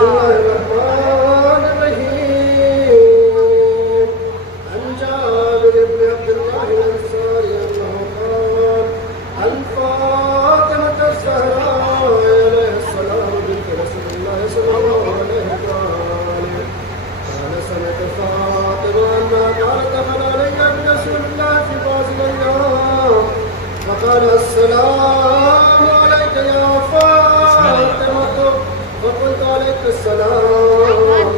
بسم الله الرحمن الرحيم عن جابر بن عبد الله الأنصاري أنه قال عن فاطمة الزهراء عليه السلام بنت رسول الله صلى الله عليه وسلم قال سمعت فاطمة أنها قالت دخل علي برسول الله في بعض الأيام فقال السلام عليك يا فاطمة فقلت عليك السلام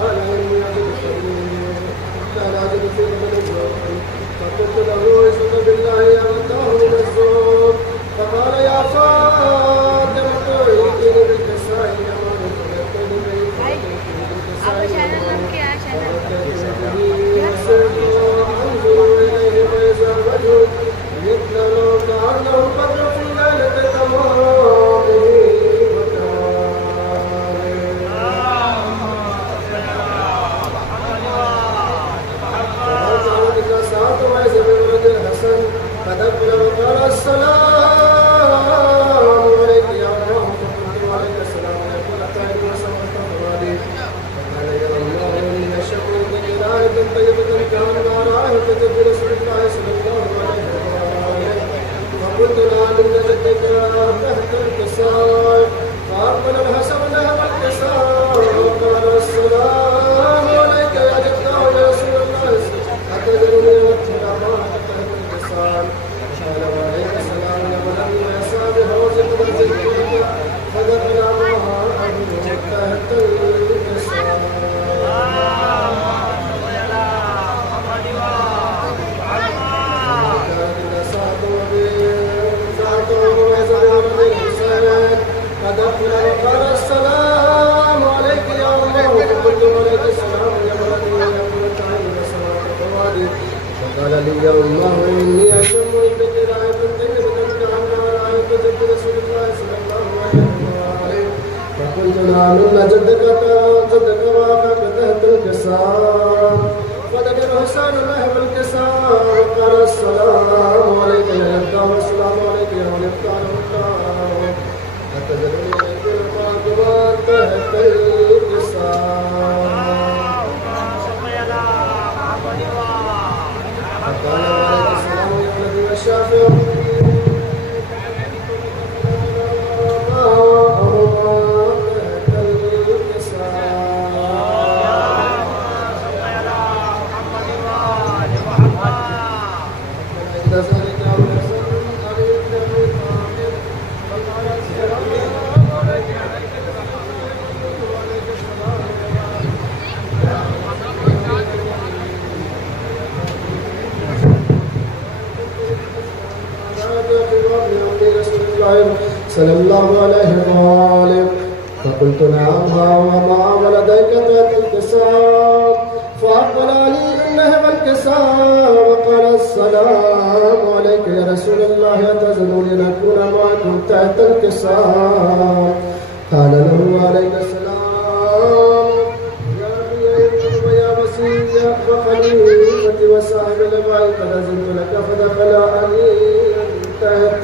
قال إني أجد خير قال أجد في البلد فقلت له اشهد بالله أمته من الزور فقال يا فاطمة ائتني بالكساء يمان فليأتني به أنظر إليه فإذا الرجل مثل لو كأنه قد في ليلة تمامه فدخل وقال السلام عليك يا الله فقلت وعليك السلام يقول أتعب وسوف فوالي فقال يا الله إني أشكو بقراءة طيبة كان مع رائحة برسول الله صلى الله عليه وسلم فقلت نعم إن جدك تحت الكساء فأقبل الحسن ذهب الكساء وقال السلام عليك يا جداه يا رسول الله أتدرني واتبع ما قال وعليك السلام يا ولد يا صالح وزد وزدك فدخل معها أبو تحت الكساء فدخل وقال السلام عليك يا الله وقلت عليك السلام يا ولد يا قوة عين صلاة فوالي فقال لي يا الله إني أشم بقراءة طيبة كان رأيت برسول الله صلى الله عليه وسلم فقلت نعم إن جدك واقع تحت الكساء فذكر حسان له الكساء وقال السلام عليك يا يبدأ والسلام عليك يا ولبتع الله أتدرني أنك الفاطمة تحت الكساء قال وعليك السلام يا ولدي الشافع صلى الله عليه وسلم فقلت نعم وما ولديك تحت الكساء فأقبل علي إنه الكساء وقال السلام عليك يا رسول الله أتزنون لنكون معكم تحت الكساء قال له عليك السلام يا أبي ويا وسيلي وخليفتي وصاحب البيت قد أذنت لك فدخل علي تحت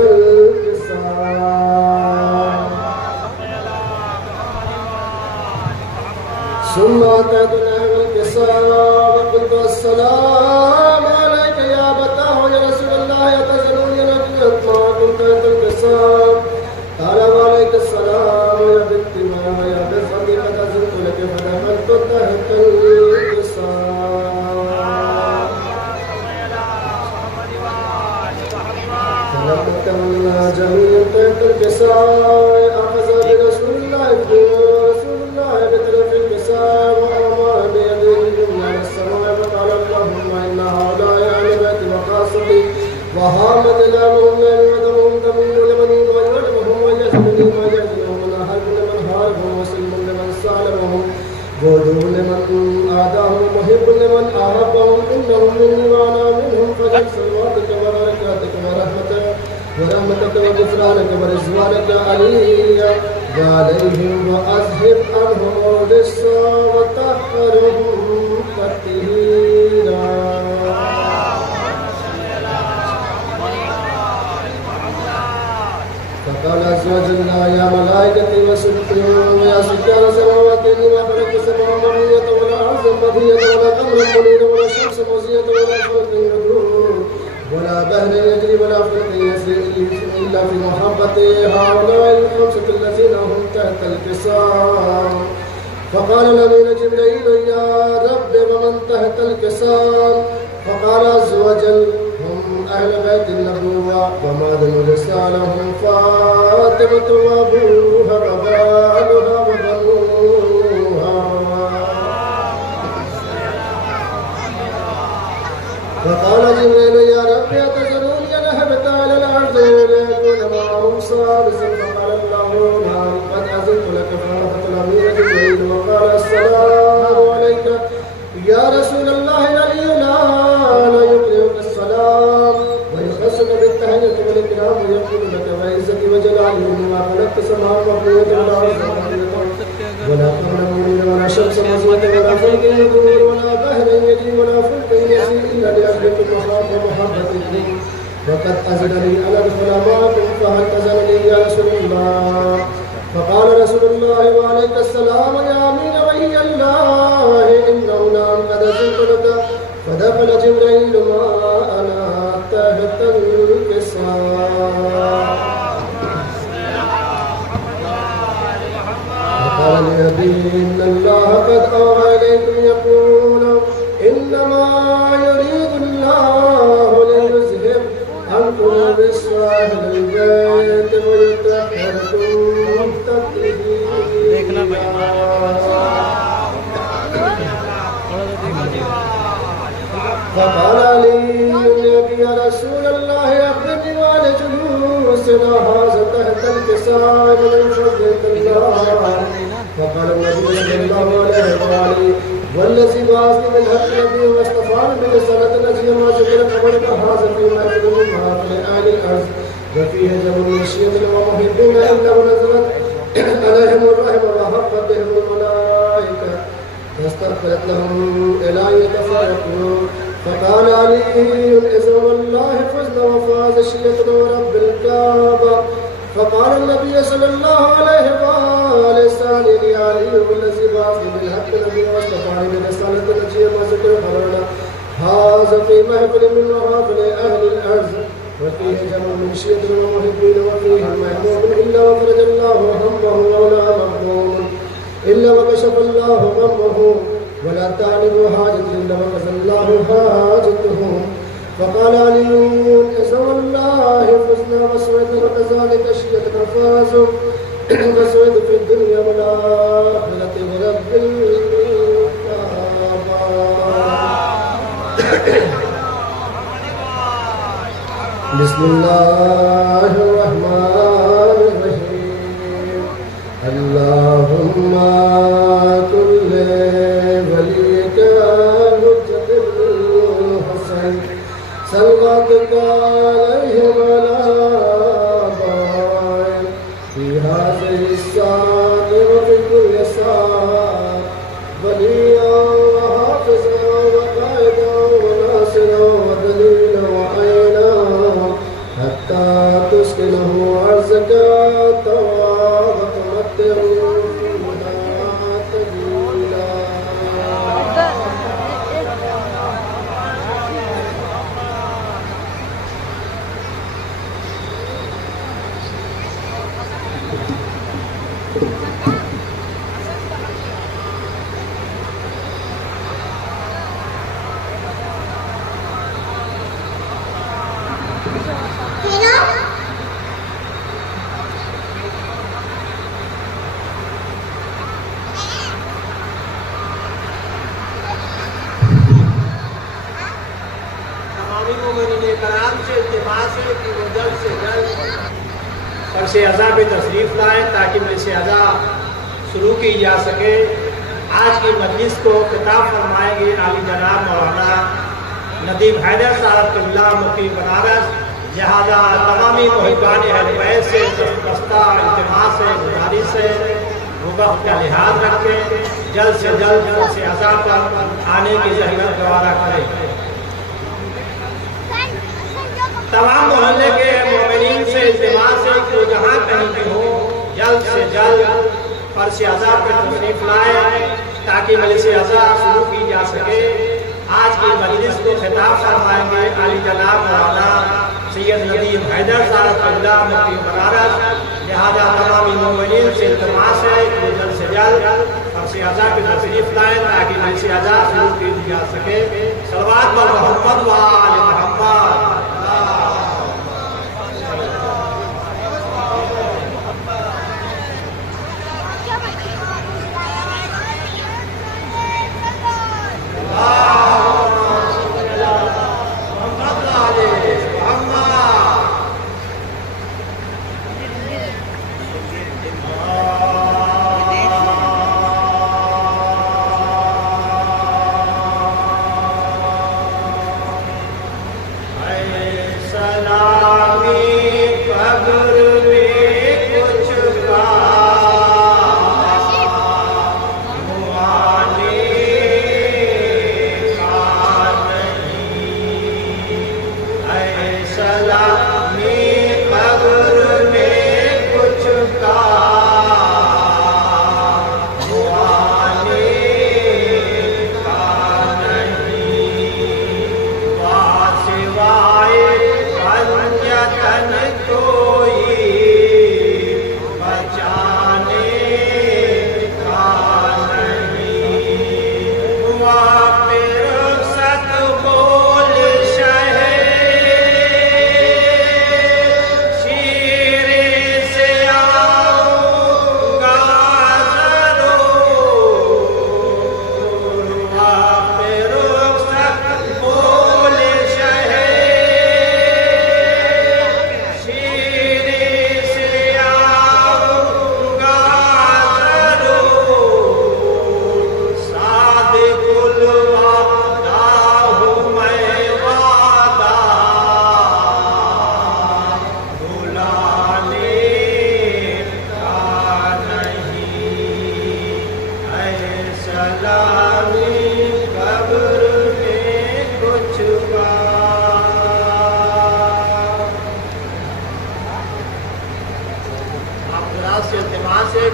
ثم أتيت له الكساء وقلت السلام عليك يا أبتاه يا رسول الله أتزنون نبيك معكم تحت الكساء قال وعليك السلام يا بنتي يا بنتي قد أذنت لك فدخلت تحت الكساء فلما كملنا جميع تحت الكساء أخذ برسول الله بطرف الكساء وأمر بيده اليمنى السماء فقال اللهم إن هؤلاء أهل بيتي وخاصتي وهامت لهم ليل ودمهم دمين لمن ويرحمهم ويجزني ويجزنهم من أحب لمن هاربهم وسلم لمن سالمهم وعدو لمن آداهم ومحب لمن أحبهم إنهم مني وأنا منهم فجل صلواتك وبركاتك ورحمتك وغفرانك ورضوانك علي عليهم وأذهب عنهم الرجس وطهرهم تطهيرا. فقال عز وجل يا ملائكتي وسبحانه ويا سكان سماوات صافية ولا قمرا منيرا ولا شمسا مضيئة ولا فلكا يدور ولا بحر يجري ولا فلك يسري إلا في محبة هؤلاء الخمسة الذين هم تحت الكسام. فقال الأمين جبريل يا رب ومن تحت الكسام؟ فقال عز وجل هم أهل بيت النبوة ومعدن الرسالة هم فاطمة وأبوها وبالها وبنوها. فقال جبريل يا رب أتذروني أن أهبط على الأرض ليكون معهم سادسا؟ فقال الله نعم قد أذنت لك. فهبط الأمين جبريل وقال السلام عليك يا رسول الله العلي لا يقرئك السلام ويخصك بالتحية والإكرام ويقول لك وعزتي وجلالي إنما خلقت سماء مقبولة ولا قمر منير ولا شمس مضيئة ولا فلك يدور ولا بحر يجري ولا فلك يسير إلا لأجلك محبتي وقد أذنني أن أدخل معكم فهل تزنني يا رسول الله؟ فقال رسول الله وعليك السلام يا أمين وحي الله إنه نعم قد أذنت لك. فدخل جبريل معنا تحت الكسام. فقال لأبي إن الله قد أوحى إليكم يقول إنما يريد الله ليذهب عنكم الرجس أهل البيت ويطهركم تطهيرا. فقال علي يا رسول الله أخبرني وعلى جلوسنا هذا تحت الكسام من فضل الله. فقال النبي صلى الله عليه وسلم والذي بعثني بالحق نبي واصطفاني برسالة نجي ما ذكر خبرك هذا فيما يخدم محافل أهل الأرض وفيه جمع من شيء ومحبين إلا ونزلت عليهم الرحمة وحفت بهم الملائكة فاستغفرت لهم إلى أن يتفرقوا. فقال علي إذا والله فزنا وفاز شيئة ورب الكعبة. فقال النبي صلى الله عليه وآله ثاني علي والذي بعثني بالحق نبي واصطفاني برسالة نجي ما ذكر خبرنا هذا في محفل من محافل أهل الأرض وفيه جمع من شيء ومحبين وفيه محموم إلا وفرج الله همه ولا مهموم إلا وكشف الله غمه ولا تعلم حاجة إلا وكشف الله حاجته. فقال علي إذا والله فزنا وسعد وكذلك شيئة فازوا وسعد في الدنيا والآخرة برب الكعبة. بسم الله الرحمن الرحيم. اللهم كن لوليك الحجة الحسين صلواتك عليه وعلى آبائه في هذه الساعة وفي كل ساعة وليا وحافظا وقائدا وناصرا ودليلا وعينا حتى تسكنه أرزك الطواب وتمتعه فيها طويلا. سے ازا پہ تشریف لائیں تاکہ میں سے ازا شروع کی جا سکے. آج کی مجلس کو خطاب فرمائیں گے عالی جناب مولانا ندیم حیدر صاحب قبلہ مفتی بنارس. لہٰذا تمامی محبان اہل بیت سے دستہ التماس سے گزارش ہے وہ وقت کا لحاظ رکھیں, جلد سے جلد سے ازا پر آنے کی زحمت گوارا کریں. تمام محلے کے مومنین سے اجتماع سے کہ جہاں کہیں بھی ہو جلد سے جلد فرش ازا پر تشریف لائیں تاکہ مجلس ازا شروع کی کی جا سکے آج کی مجلس کو خطاب فرمائیں گے عالی جناب مولانا سید ندیم حیدر صاحب قبلہ مفتی بنارس۔ لہذا تمام مومنین سے التماس ہے کہ جلد سے جلد فرش عزا کی تشریف لائیں تاکہ فرش عزا شروع کی جا سکے۔ صلوات پر محمد و آل محمد۔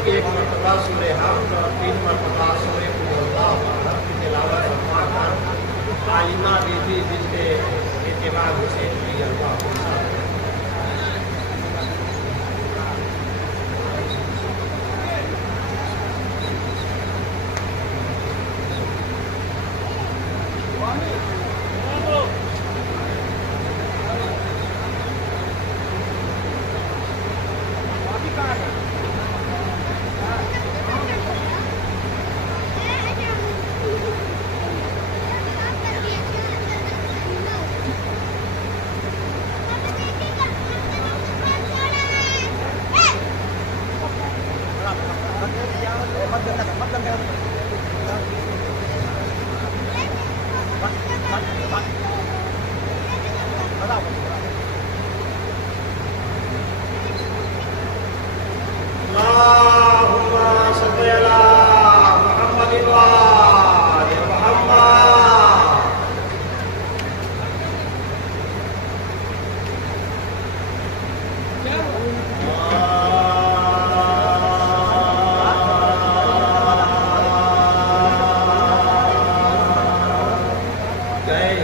ایک مرتبہ سورہ حمد اور 3 مرتبہ سورہ قل اللہ کی تلاوت فرما کر عالمہ بی بی بنت اعتماد حسین رضی اللہ عنہ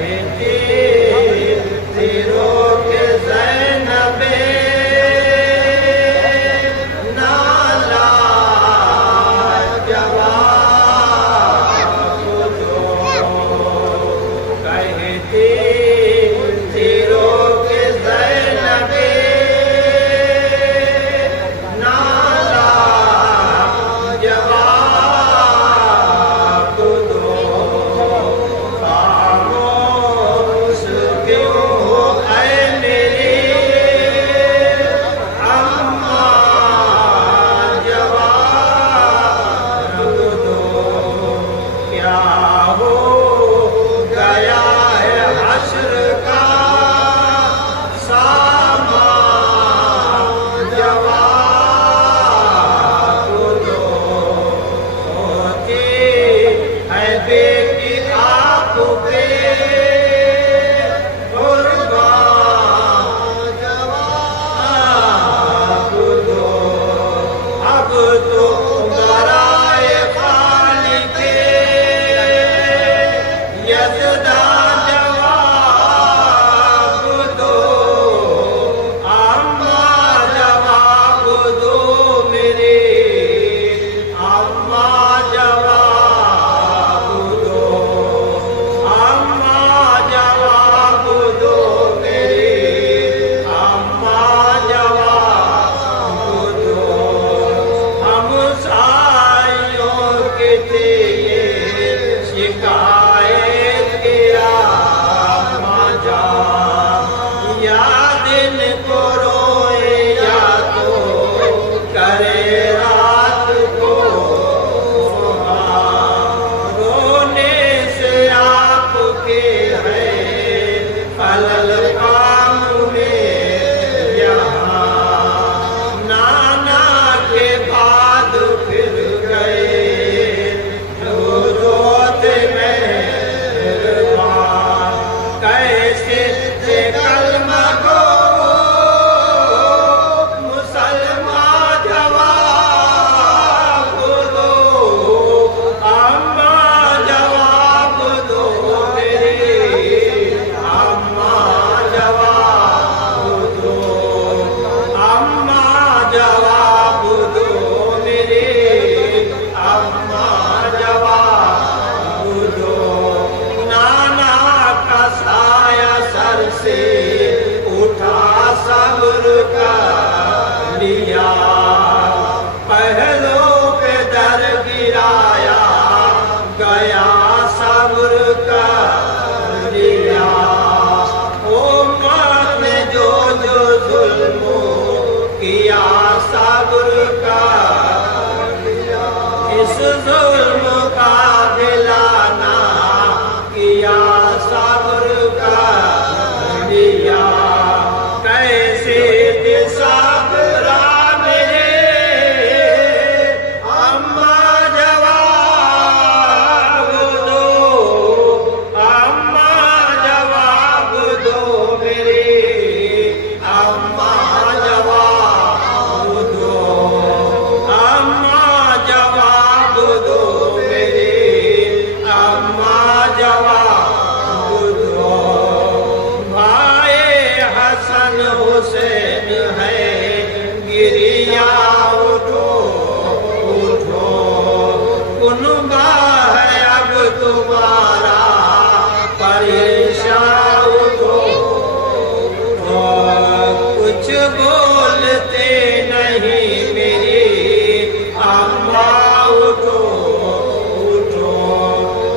کہتے تیرو اس ظلم کا دلانا کیا صبر کا دیا کیسے دل صبرا میرے اماں جواب دو اماں جواب دو میرے اماں جواب دو اماں جواب دو میرے اماں جواب دو بھائی حسن حسین ہے گریا اٹھو اٹھو کنبا ہے اب تمہارا پریشان اٹھو اٹھو کچھ بولتے نہیں میری اماں اٹھو اٹھو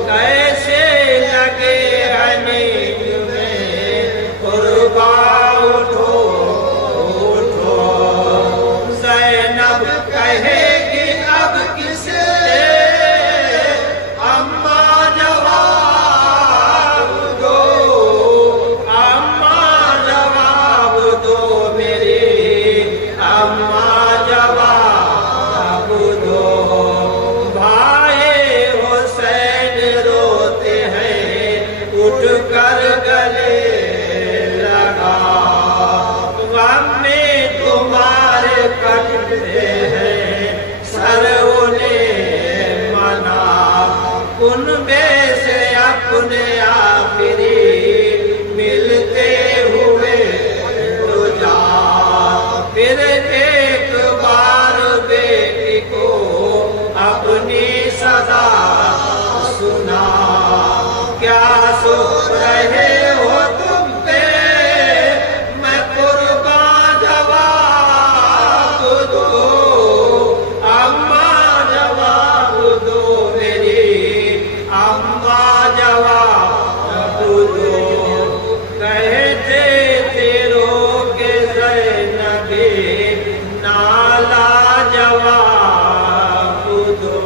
کیسے لگے ہیں نیند میں قربا اٹھو اٹھو زینب کہے گی اب کسے اماں جواب دو اماں جواب دو میرے اماں جواب دو بھائی حسین روتے ہیں اٹھ کر گلے لگا غم میں تمہارے کٹتے ہیں سر انہیں منا کنبے سے اپنے آخری ملتے ہوئے تو جا پھر ایک بار بیٹی کو اپنی صدا سنا کیا سوچ رہے ہو تم پہ میں قربان جواب دو اماں جواب دو میری اماں جواب دو کہتے تھے رو کے زینبی نالا جواب دو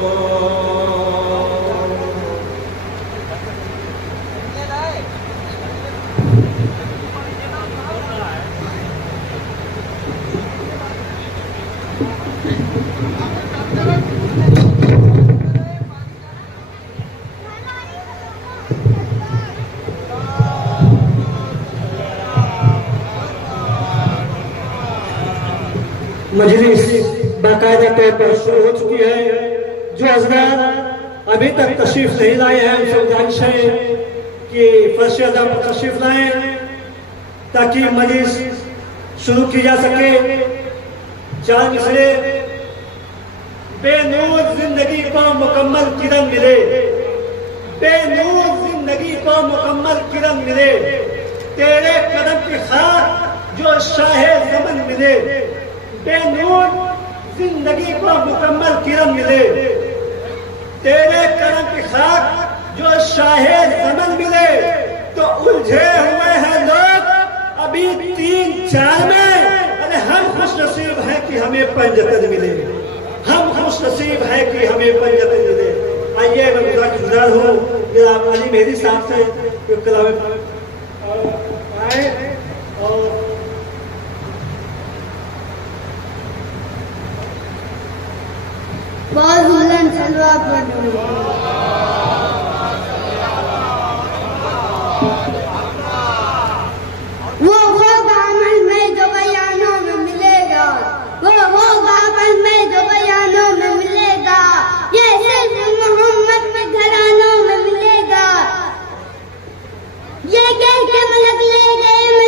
مجلس باقاعدہ طور پر شروع ہو چکی ہے جو حضرات ابھی تک تشریف نہیں لائے ہیں ان سے گزارش ہے کہ فرش ادا پر تشریف لائیں تاکہ مجلس شروع کی جا سکے چار مصرے بے نور زندگی کو مکمل کرن ملے بے نور زندگی کو مکمل کرن ملے تیرے قدم کی خاک جو شاہ زمن ملے بے نور زندگی کو مکمل کرن ملے تیرے کرم کی خاک جو شاہ زمن ملے تو الجھے ہوئے ہیں لوگ ابھی 3-4 میں ارے ہم خوش نصیب ہیں کہ ہمیں پنجتن ملے ہم خوش نصیب ہیں کہ ہمیں پنجتن ملے آئیے میں گزار ہوں جناب علی مہدی صاحب سے کلام آئے اور بہت بلند سلوہ پڑھو وہ ہوگا عمل میں جو بیانوں میں ملے گا وہ ہوگا عمل میں جو بیانوں میں ملے گا یہ صرف محمد کے گھرانوں میں ملے گا یہ کہہ کے ملک لے گئے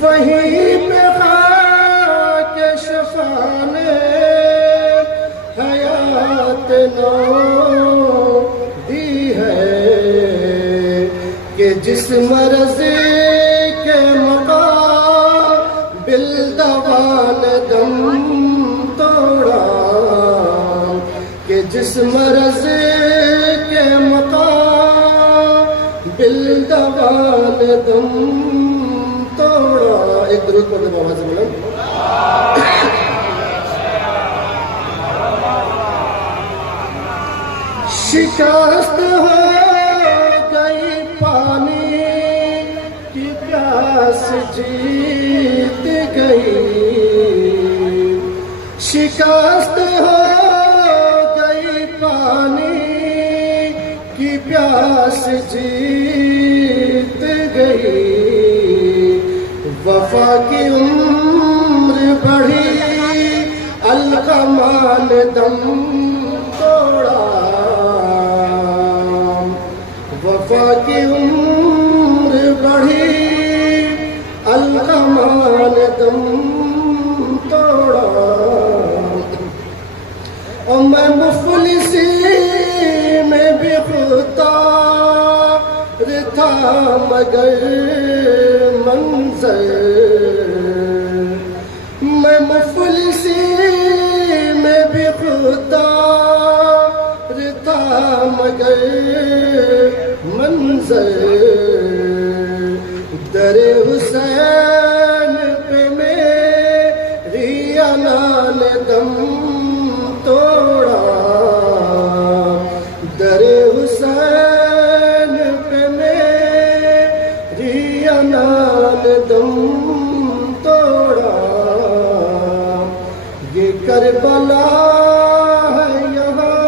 وہیں پہ خاک شفانے حیات نو دی ہے کہ جس مرض کے مقابل دوال دم توڑا، کہ جس مرض کے مقابل دوال دم توڑا. ایک درود پڑھتے بابا سے بولیں. شکست ہو گئی پانی کی پیاس جیت گئی، شکست ہو گئی پانی کی پیاس جیت گئی. وفا کی عمر بڑھی الکمال دم توڑا، وفا کی عمر بڑھی الکمال دم توڑا. اور میں مفلسی میں بھی خوددار تھا مگر منظر، میں مفلسی میں بھی خوددار تھا مگر منظر. در حسین پہ میری انا نے دم توڑا، در حسین پہ میری انا نے دم توڑا. یہ کربلا ہے یہاں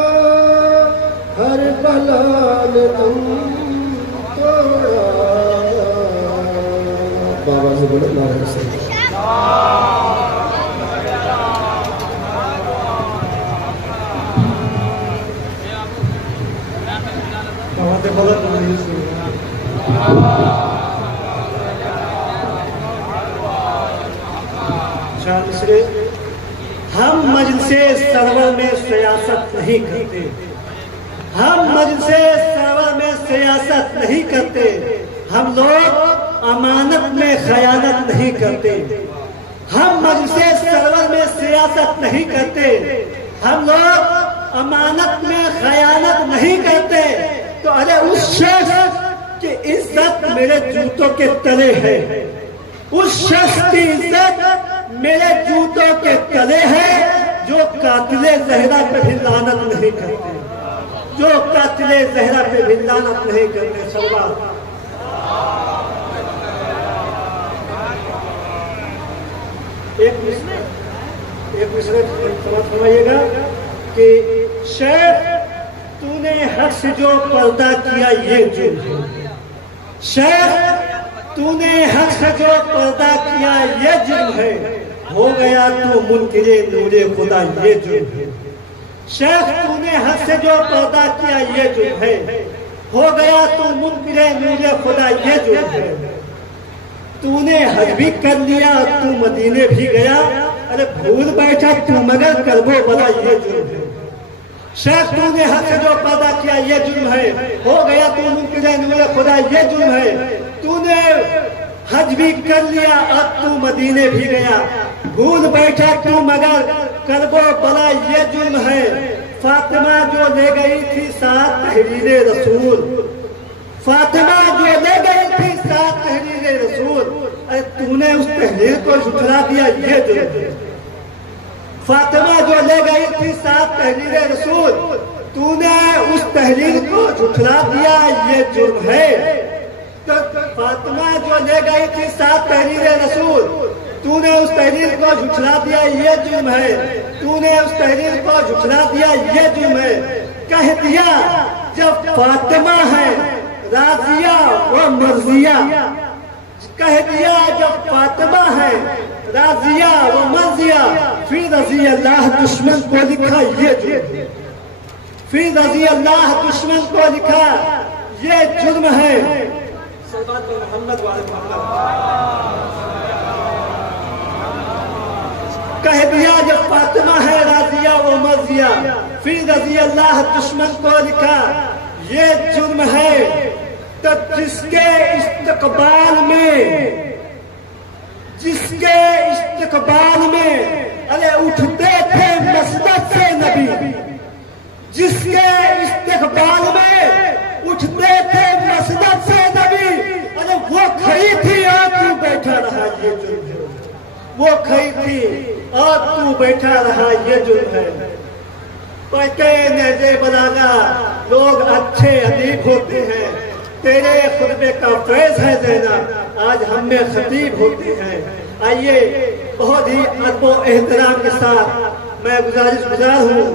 ہر بلا نے دم توڑا. بابا سے بولے نعرہ حسین. ہم مجلس سرور میں سیاست نہیں کرتے، ہم مجلس سرور میں سیاست نہیں کرتے، ہم لوگ امانت میں خیانت نہیں کرتے. ہم مجلس سرور میں سیاست نہیں کرتے، ہم لوگ امانت میں خیانت نہیں کرتے. تو ارے اس شخص کی عزت میرے جوتوں کے تلے ہے، اس شخص کی عزت میرے جوتوں کے تلے ہے جو قاتل زہرا پہ بھی لعنت نہیں کرتے، جو قاتل زہرا پہ بھی لعنت نہیں کرتے. سوال ایک مصرع فرمائیے گا کہ شیخ تو نے حق سے جو پردہ کیا یہ جرم ہے، شیخ تو نے حق سے جو پردہ کیا یہ جرم ہے، ہو گیا تو منکر نور خدا یہ جرم ہے. شیخ تو نے حق سے جو پردہ کیا یہ جرم ہے، ہو گیا تو منکر نور خدا یہ جرم ہے. تو نے حج بھی کر لیا تو مدینے بھی گیا، ارے بھول بیٹھا تو مگر کربو بلا یہ جرم ہے. شیخ تو نے حق سے جو پیدا کیا یہ جرم ہے، ہو گیا تو منکر نور خدا یہ جرم ہے. تو نے حج بھی کر لیا اب تو مدینے بھی گیا، بھول بیٹھا تو مگر کربو بلا یہ جرم ہے. فاطمہ جو لے گئی تھی ساتھ تحریر رسول، فاطمہ جو لے گئی تھی ساتھ تحریر رسول، ارے تو نے اس تحریر کو جھٹلا دیا یہ جرم ہے. فاطمہ جو لے گئی تھی ساتھ تحریر رسول، تو نے اس تحریر کو جھٹلا دیا یہ جرم ہے. فاطمہ جو لے گئی تھی ساتھ تحریر رسول، تو نے اس تحریر کو جھٹلا دیا یہ جرم ہے. تو نے اس تحریر کو جھٹلا دیا یہ جرم ہے. کہہ دیا جب فاطمہ ہے راضیہ و مرضیہ، کہہ دیا جب فاطمہ ہے راضیہ و مرضیہ، فی رضی اللہ دشمن کو لکھا یہ جرم ہے، فی رضی اللہ دشمن کو لکھا یہ جرم ہے. محمد دیا جب فاطمہ ہے راضیہ و مرضیہ، پھر رضی اللہ دشمن کو لکھا یہ جرم ہے۔ تو جس کے استقبال میں ارے اٹھتے تھے مسجد سے نبی، جس کے استقبال میں اٹھتے تھے مسجد سے نبی، ارے وہ کھڑی تھی اور تو بیٹھا رہا یہ جرم ہے، وہ کھڑی تھی اور تو بیٹھا رہا یہ جرم ہے۔ پڑھتے نہج بلاغہ لوگ اچھے ادیب ہوتے ہیں، تیرے خطبے کا فیض ہے زینب، آج ہم میں خطیب ہوتے ہیں۔ آئیے بہت ہی ادب و احترام کے ساتھ میں گزار ہوں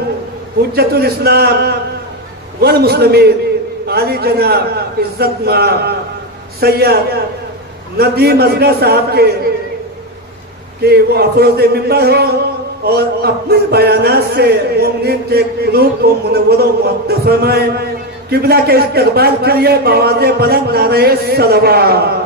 حجت الاسلام والمسلمین عالی جناب عزت مآب سید ندیم اصغر صاحب کہ وہ افروز ممبر ہو اور اپنے بیانات سے مومنین کے قلوب کو منور و معطر فرمائیں۔ قبلہ کے استقبال کے لیے بآواز بلند نعرہ صلوات۔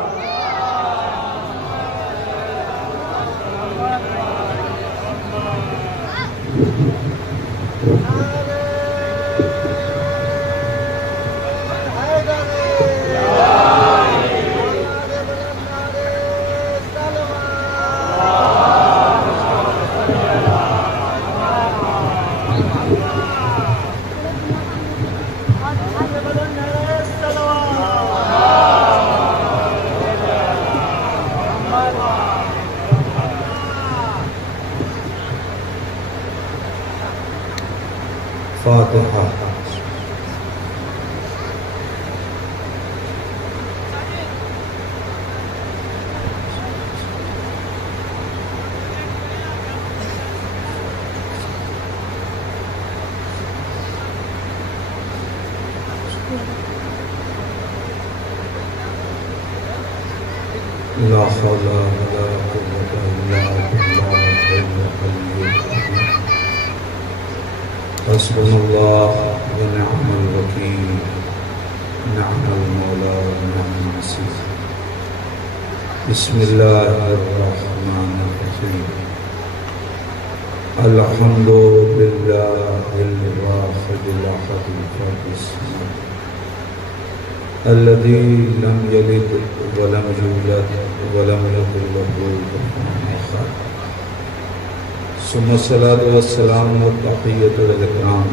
فاتحہ۔ لا حول ولا قوة إلا بالله العلي العظيم۔ حسبنا الله ونعم الوكيل، نعم المولى ونعم النصير۔ بسم الله الرحمن الرحيم۔ الحمد لله الواحد الأحد الفرد الصمد الذي لم يلد ولم يولد ولم يكن له كفوا أحد، ثم الصلاة والسلام والتحية والإكرام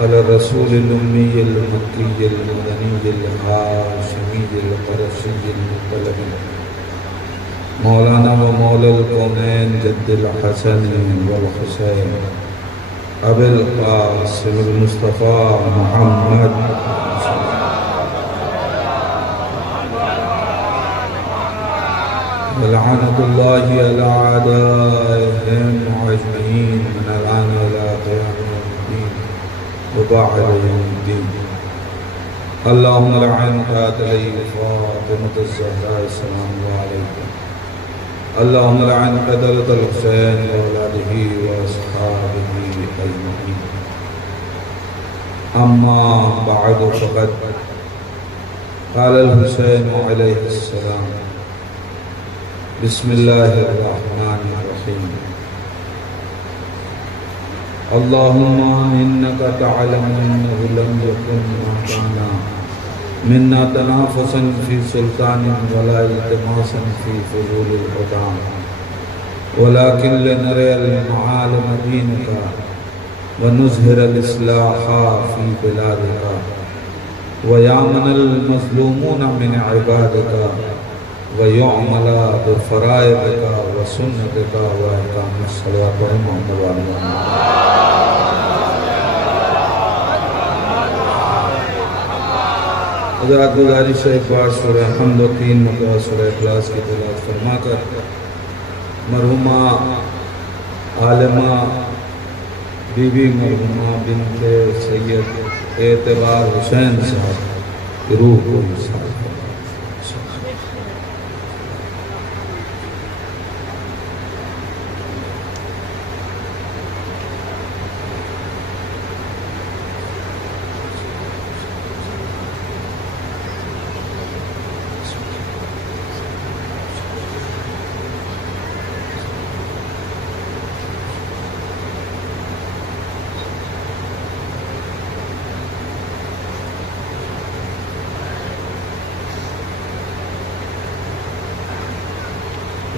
على الرسول الأمي المكي المدني الهاشمي القرشي المطلب مولانا ومولى الكونين جد الحسن والحسين أبي القاسم المصطفى محمد ولعنة الله على أعدائهم أجمعين من الآن إلى قيام يوم الدين وبعد يوم الدين. اللهم لعن قاتلي فاطمة الزهراء السلام الله عليكم. اللهم لعن قتلة الحسين وأولاده وأصحابه أجمعين. أما بعد فقد قال الحسين عليه السلام: بسم الله الرحمن الرحيم. اللهم إنك تعلم أنه لم يكن ما كان منا تنافسا في سلطان ولا التماسا في فضول الحكام، ولكن لنرى المعالم دينك ونظهر الإصلاح في بلادك ويامن المظلومون من عبادك ويعمل بفرائضك وسنتك وإقام الصلاة محمد وعلى حضرات گزارش ہے ایک بار سورہ حمد و 3 مرتبہ سورہ اخلاص کی تلاوت فرما کر مرحومہ عالمہ بی بی مرحومہ بنت سید اعتبار حسین صاحب کی روح کو انصاف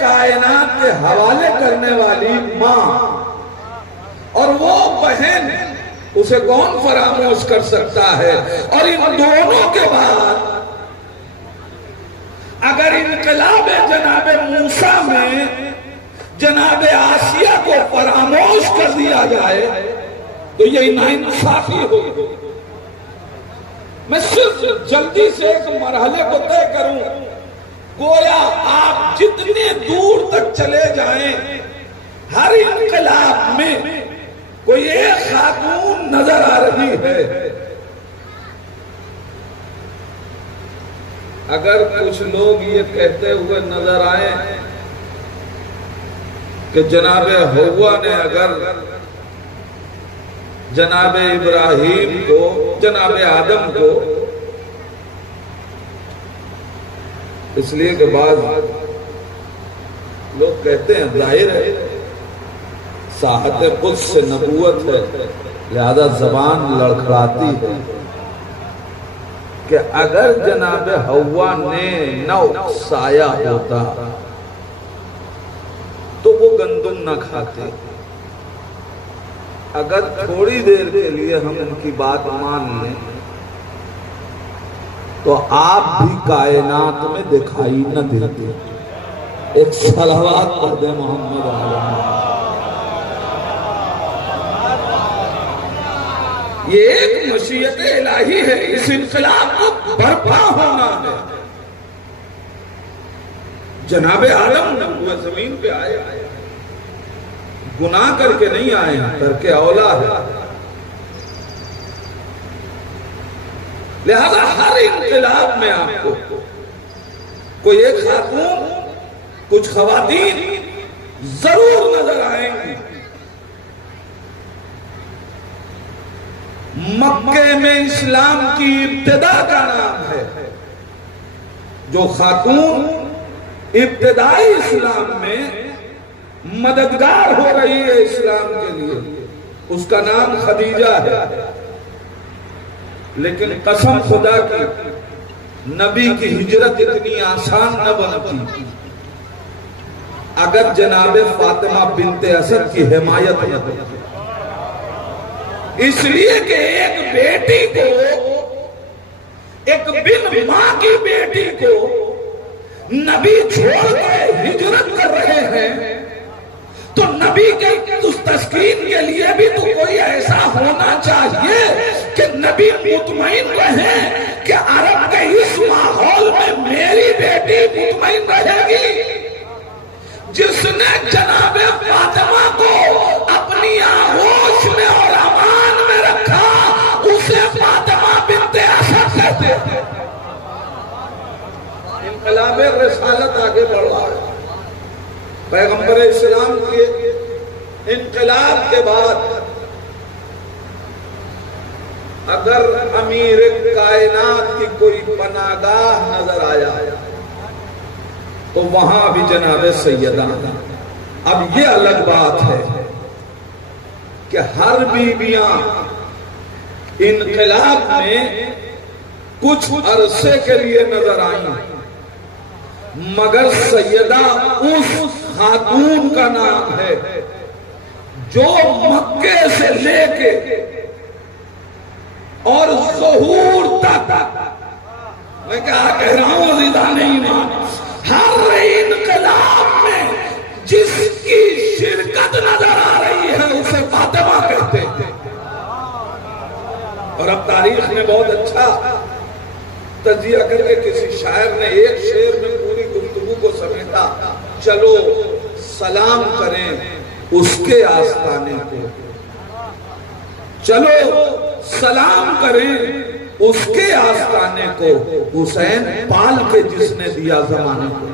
کائنات کے حوالے کرنے والی ماں اور وہ بہن، اسے کون فراموش کر سکتا ہے؟ اور ان دونوں کے بعد اگر انقلاب جناب موسیٰ میں جناب آسیہ کو فراموش کر دیا جائے تو یہ ناانصافی ہوگی۔ میں صرف جلدی سے ایک مرحلے کو طے کروں، گویا آپ جتنے دور تک چلے جائیں ہر انقلاب میں کوئی ایک خاتون نظر آ رہی ہے۔ اگر کچھ لوگ یہ کہتے ہوئے نظر آئے کہ جناب حوا نے اگر جناب ابراہیم کو، جناب آدم کو، اس لیے کہ بعض لوگ کہتے ہیں ظاہر ہے ساحت قدس سے نبوت ہے لہذا زبان لڑکھڑاتی ہے کہ اگر جناب حوا نے نہ اکسایا ہوتا تو وہ گندم نہ کھاتے۔ اگر تھوڑی دیر کے لیے ہم ان کی بات مان لیں تو آپ بھی کائنات میں دکھائی نہ دیتے۔ ایک صلوات پڑھ دیں محمد علیہ۔ یہ ایک مشیت الہی ہے، اس انقلاب کو برپا ہونا ہے۔ جناب آدم وہ زمین پہ آئے، گناہ کر کے نہیں آئے، کر کے اولا ہے۔ لہذا ہر انقلاب میں آپ کو کوئی ایک خاتون، کچھ خواتین ضرور نظر آئیں گی۔ مکے میں اسلام کی ابتدا کا نام ہے۔ جو خاتون ابتدائی اسلام میں مددگار ہو رہی ہے اسلام کے لیے، اس کا نام خدیجہ ہے۔ لیکن قسم خدا کی نبی کی ہجرت اتنی آسان نہ بنتی اگر جناب فاطمہ بنت اسد کی حمایت نہ ہوتی۔ اس لیے کہ ایک بیٹی کو، ایک بن ماں کی بیٹی کو نبی چھوڑ کے ہجرت کر رہے ہیں تو نبی کے تسکین کے لیے بھی تو کوئی ایسا ہونا چاہیے کہ نبی مطمئن رہیں کہ عرب کے اس ماحول میں میری بیٹی مطمئن رہے گی۔ جس نے جناب فاطمہ کو اپنی آغوش میں اور امان میں رکھا اسے فاطمہ بنت اسد کہتے ہیں۔ انقلاب رسالت آگے بڑھا ہے۔ پیغمبر اسلام کے انقلاب کے بعد اگر امیر کائنات کی کوئی پناہگاہ نظر آیا تو وہاں بھی جناب سیدہ۔ اب یہ الگ بات ہے کہ ہر بیویاں انقلاب میں کچھ عرصے کے لیے نظر آئیں، مگر سیدہ اس خاتون کا نام ہے جو مکے سے لے کے اور ظہور تک، میں کیا کہہ رہا ہوں عزیزان ایمان، ہر انقلاب میں جس کی شرکت نظر آ رہی ہے اسے فاطمہ کہتے ہیں۔ اور اب تاریخ نے بہت اچھا تجزیہ کر کے کسی شاعر نے ایک شعر میں پوری گفتگو کو سمیٹا، چلو سلام کریں اس کے آستانے کو، چلو سلام کریں اس کے آستانے کو، حسین پال کے جس نے دیا زمانے کو۔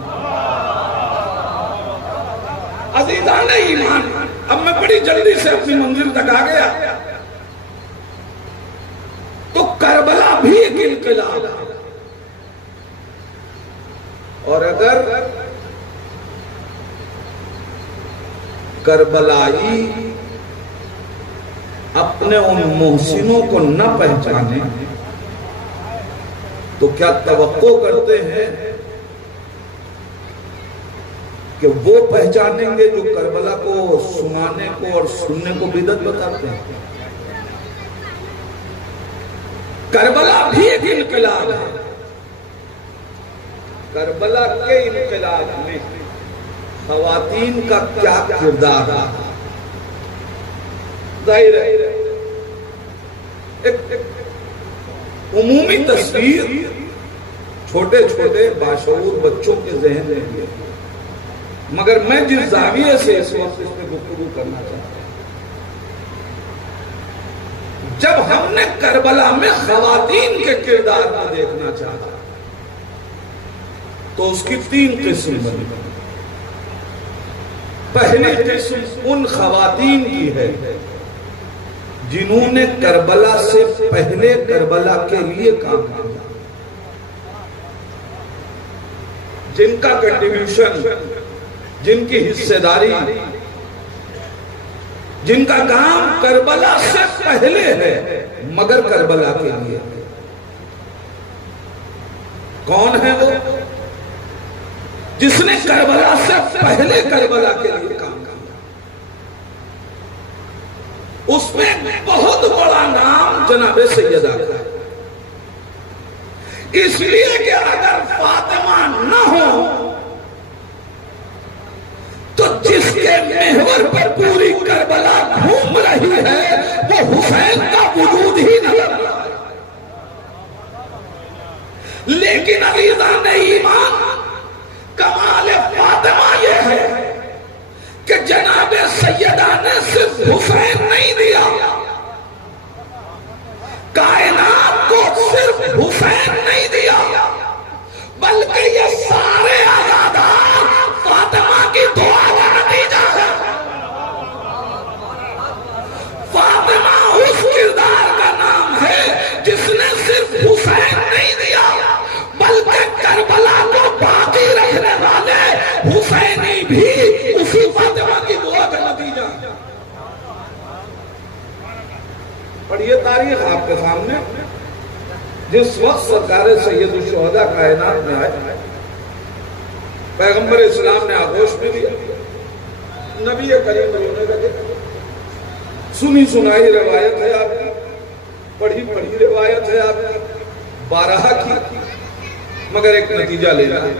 عزیزان ایمان، اب میں بڑی جلدی سے اپنی منزل تک آ گیا تو کربلا بھی ایک انقلاب ہے۔ اور اگر کربلائی اپنے ان محسنوں کو نہ پہچانے تو کیا توقع کرتے ہیں کہ وہ پہچانیں گے جو کربلا کو سنانے کو اور سننے کو بدعت بتاتے ہیں۔ کربلا بھی ایک انقلاب ہے۔ کربلا کے انقلاب میں خواتین کا کیا کردار ہے؟ ظاہر ہے ایک عمومی تصویر چھوٹے چھوٹے باشعور بچوں کے ذہن میں ہے، مگر میں جس زاویے سے اس وقت اس پہ گفتگو کرنا چاہتا ہوں، جب ہم نے کربلا میں خواتین کے کردار کو دیکھنا چاہا تو اس کی 3 قسم بنی۔ پہلی قسم ان خواتین کی ہے جنہوں نے کربلا سے پہلے کربلا کے لیے کام کیا، جن کا کنٹریبیوشن، جن کی حصہ داری، جن کا کام کربلا سے پہلے ہے مگر کربلا کے لیے۔ کون ہے وہ؟ جس نے کربلا سے پہلے کربلا کے لیے کام کیا۔ اس میں بہت بڑا نام جناب سیدہ کا ہے، اس لیے کہ اگر فاطمہ نہ ہو تو جس کے محور پر پوری کربلا گھوم رہی ہے وہ حسین کا وجود ہی نظر آ رہا ہے۔ لیکن عزیزان ایمان، کمال فاطمہ یہ ہے کہ جناب سیدہ نے صرف حسین نہیں دیا، کائنات کو صرف حسین نہیں دیا، بلکہ یہ سارے عزادار فاطمہ کی دعا کا نتیجہ ہے۔ فاطمہ اس کردار کا نام ہے جس نے صرف حسین نہیں دیا بلکہ کربلا کو باقی رکھنے والے حسینی بھی اسی فاطمہ کی دعا کا نتیجہ ہے۔ پڑھیے تاریخ آپ کے سامنے، جس وقت سرکار سید الشہداء کائنات میں آئے، پیغمبر اسلام نے آغوش بھی دیا، نبی کریم رونے لگے۔ سنی سنائی روایت ہے آپ کی، پڑھی پڑھی روایت ہے آپ کی، بارہا کی، مگر ایک نتیجہ لینا ہے۔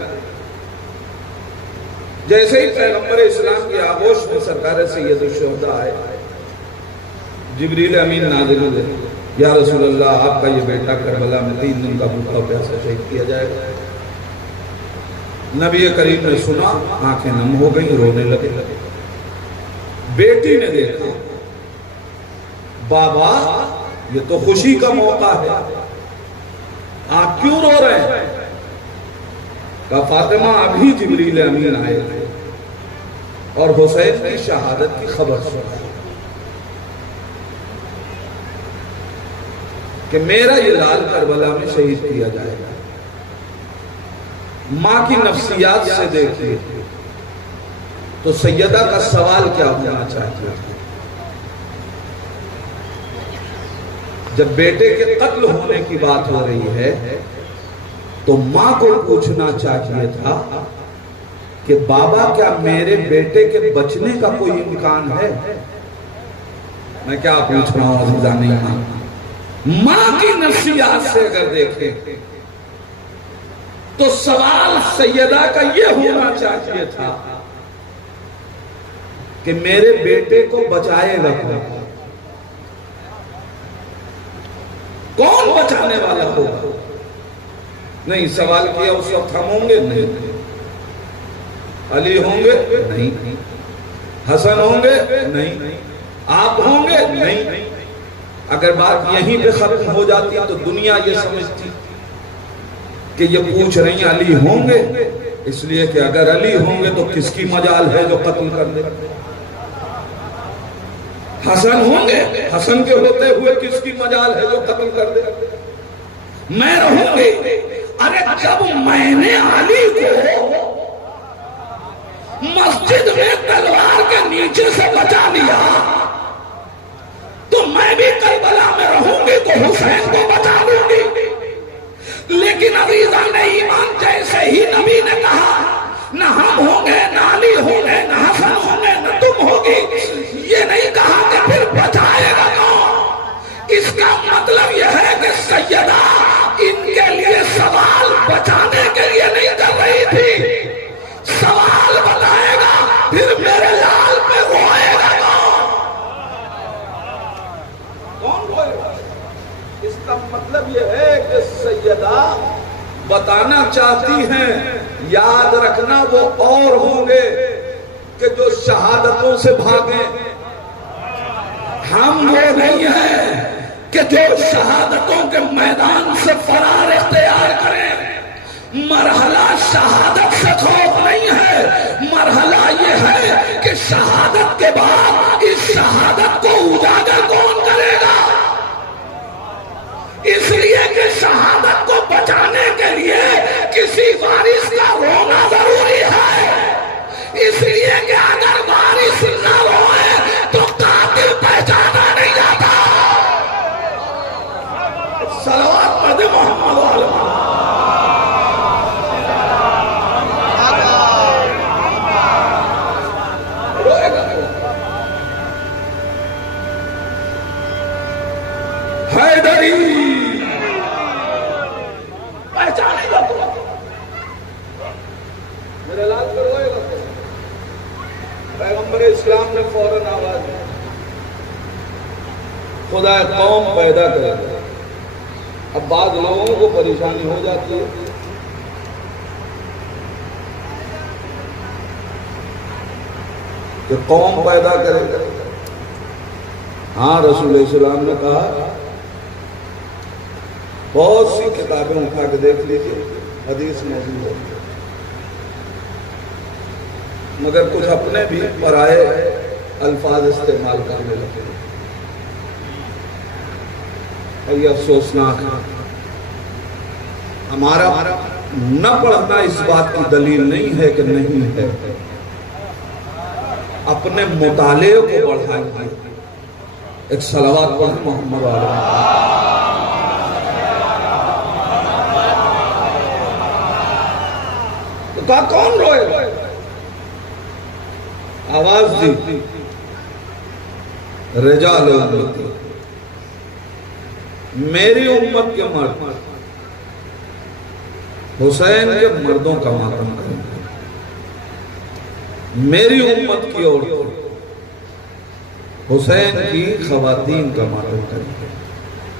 جیسے ہی پیغمبر اسلام کی آغوش میں سرکار سید الشہداء آئے، جبریل امین نازل ہوئے، یا رسول اللہ آپ کا یہ بیٹا کربلا میں 3 دن کا بھوکا پیاسا شہید کیا جائے گا۔ نبی کریم نے سنا، آنکھیں نم ہو گئی، رونے لگے۔ بیٹی نے دیکھا، بابا یہ تو خوشی کا موقع ہے، آپ کیوں رو رہے ہیں؟ کہا فاطمہ ابھی جبریل امین آئے اور حسین کی شہادت کی خبر سنا کہ میرا یہ لال کربلا میں شہید کیا جائے گا۔ ماں کی نفسیات سے دیکھیں تو سیدہ کا سوال کیا ہونا چاہیے؟ جب بیٹے کے قتل ہونے کی بات ہو رہی ہے تو ماں کو پوچھنا چاہیے تھا کہ بابا کیا میرے بیٹے کے بچنے کا کوئی امکان ہے؟ میں کیا پوچھ رہا ہوں عزیزان ایمان، ماں کی نفسیات سے اگر دیکھیں تو سوال سیدہ کا یہ ہونا چاہیے تھا کہ میرے بیٹے کو بچائے گا کون؟ بچانے والا ہوگا؟ نہیں، سوال کیا اس وقت ہم ہوں گے؟ نہیں۔ علی ہوں گے؟ نہیں۔ حسن ہوں گے؟ نہیں۔ آپ ہوں گے؟ نہیں۔ اگر بات یہیں پہ ختم ہو جاتی تو دنیا یہ سمجھتی کہ یہ پوچھ رہی ہیں علی ہوں گے، اس لیے کہ اگر علی ہوں گے تو کس کی مجال ہے جو قتل کر دے؟ حسن ہوں گے، حسن کے ہوتے ہوئے کس کی مجال ہے جو قتل کر دے؟ میں رہوں گی۔ ارے جب میں نے علی کو مسجد میں تلوار کے نیچے سے بچا لیا تو میں بھی کربلا میں رہوں گی تو حسین کو بچا لوں گی۔ لیکن عزیزان ایمان، جیسے ہی نبی نے کہا نہ ہم ہوں گے نہ علی پھر میرے لال پہ روئے گا کون روئے گا؟ اس کا مطلب یہ ہے کہ سیدہ بتانا چاہتی ہیں یاد رکھنا وہ اور ہوں گے کہ جو شہادتوں سے بھاگیں، ہم وہ نہیں ہیں کہ جو شہادتوں کے میدان سے فرار اختیار کریں۔ مرحلہ شہادت سے خوف نہیں ہے، مرحلہ یہ ہے کہ شہادت کے بعد اس شہادت کو اجاگر کون کرے گا؟ اس لیے کہ شہادت کو بچانے کے لیے کسی وارث کا رونا ضروری ہے، اس لیے کہ اگر وارث نہ روئے تو قاتل پہچانا نہیں جاتا۔ صلوات پڑھ دے محمد والے روئے گا حیدری پہچانے گا تو میرے لال پر روئے گا تو پیغمبر اسلام نے فوراً آواز دی خدا قوم پیدا کرے گا۔ اب بعض لوگوں کو پریشانی ہو جاتی ہے کہ قوم پیدا کرے گا۔ ہاں رسول السلام نے کہا بہت سی کتابیں اٹھا کے دیکھ لیجیے حدیث موجود ہے، مگر کچھ اپنے بھی پرائے الفاظ استعمال کرنے لگے۔ یہ افسوسناک ہے۔ ہمارا نہ پڑھنا اس بات کی دلیل نہیں ہے کہ نہیں ہے، اپنے مطالعے کو بڑھائیں۔ ایک صلوات پڑھ محمد علیہ۔ تو کہا کون روئے؟ آواز دی رجال امتی، میری امت کے مرد حسین کے مردوں کا ماتم کریں گے، میری امت کی عورتیں حسین کی خواتین کا ماتم کریں گے۔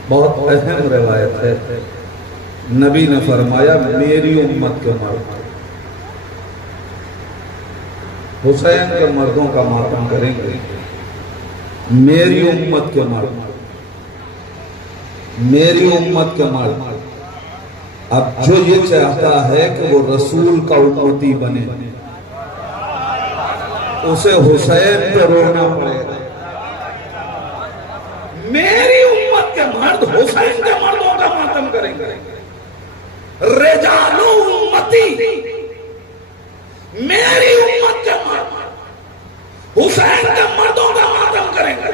بہت اہم روایت ہے، نبی نے فرمایا میری امت کے مرد حسین کے مردوں کا ماتم کریں گے، میری امت کے مرد، میری امت کے مرد۔ اب جو یہ چاہتا ہے کہ وہ رسول کا امتی بنے اسے حسین پہ رونا پڑے گا۔ میری امت کے مرد حسین کے مردوں کا ماتم کریں گے، رجال امتی، میری امت کے مرد حسین کے مردوں کا ماتم کریں گے،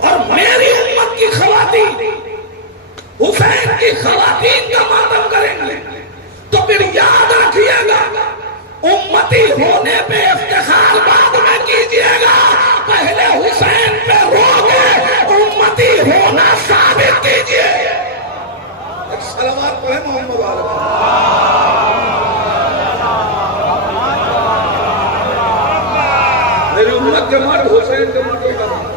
اور میری امت کی خواتین حسین کی خواتین کا ماتم کریں گے۔ تو پھر یاد رکھیے گا امتی ہونے پہ افتخار بعد میں کیجئے گا، پہلے حسین پہ رو کے امتی ہونا ثابت کیجئے۔ ایک صلوات پڑھیں محمد علیہ۔ میری امت کے مرد حسین کے مردوں کا ماتم،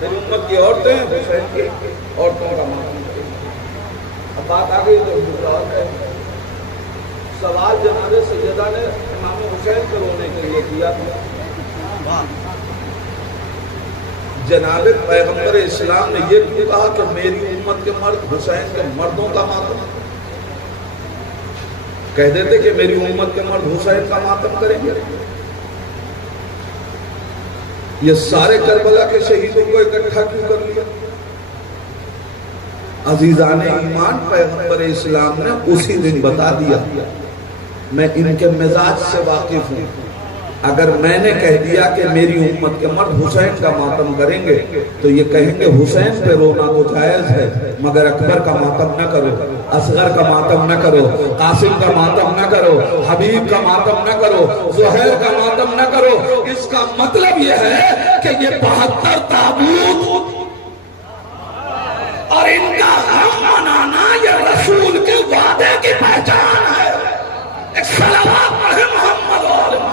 میری امت کی عورتیں حسین کی عورتوں کا ماتم کریں۔ اب بات آگئی تو حضرات ہے، سوال جناب سیدہ نے امام حسین کو رونے کے لیے کیا تھا۔ جناب پیغمبر اسلام نے یہ کیوں کہا کہ میری امت کے مرد حسین کے مردوں کا ماتم؟ کہہ دیتے کہ میری امت کے مرد حسین کا ماتم کریں گے۔ یہ سارے کربلا کے شہیدوں کو اکٹھا کیوں کر لیا؟ عزیزان ایمان پیغمبر اسلام نے اسی دن بتا دیا، میں ان کے مزاج سے واقف ہوں، اگر میں نے کہہ دیا کہ میری امت کے مرد حسین کا ماتم کریں گے تو یہ کہیں گے حسین پہ رونا تو جائز ہے مگر اکبر کا ماتم نہ کرو، اصغر کا ماتم نہ کرو، قاسم کا ماتم نہ کرو، حبیب کا ماتم نہ کرو، زہیر کا ماتم نہ کرو۔ اس کا مطلب یہ ہے کہ یہ 72 تابوت اور ان کا غم منانا یہ رسول کے وعدے کی پہچان ہے۔ ایک صلوات پڑھیں محمد علیہ۔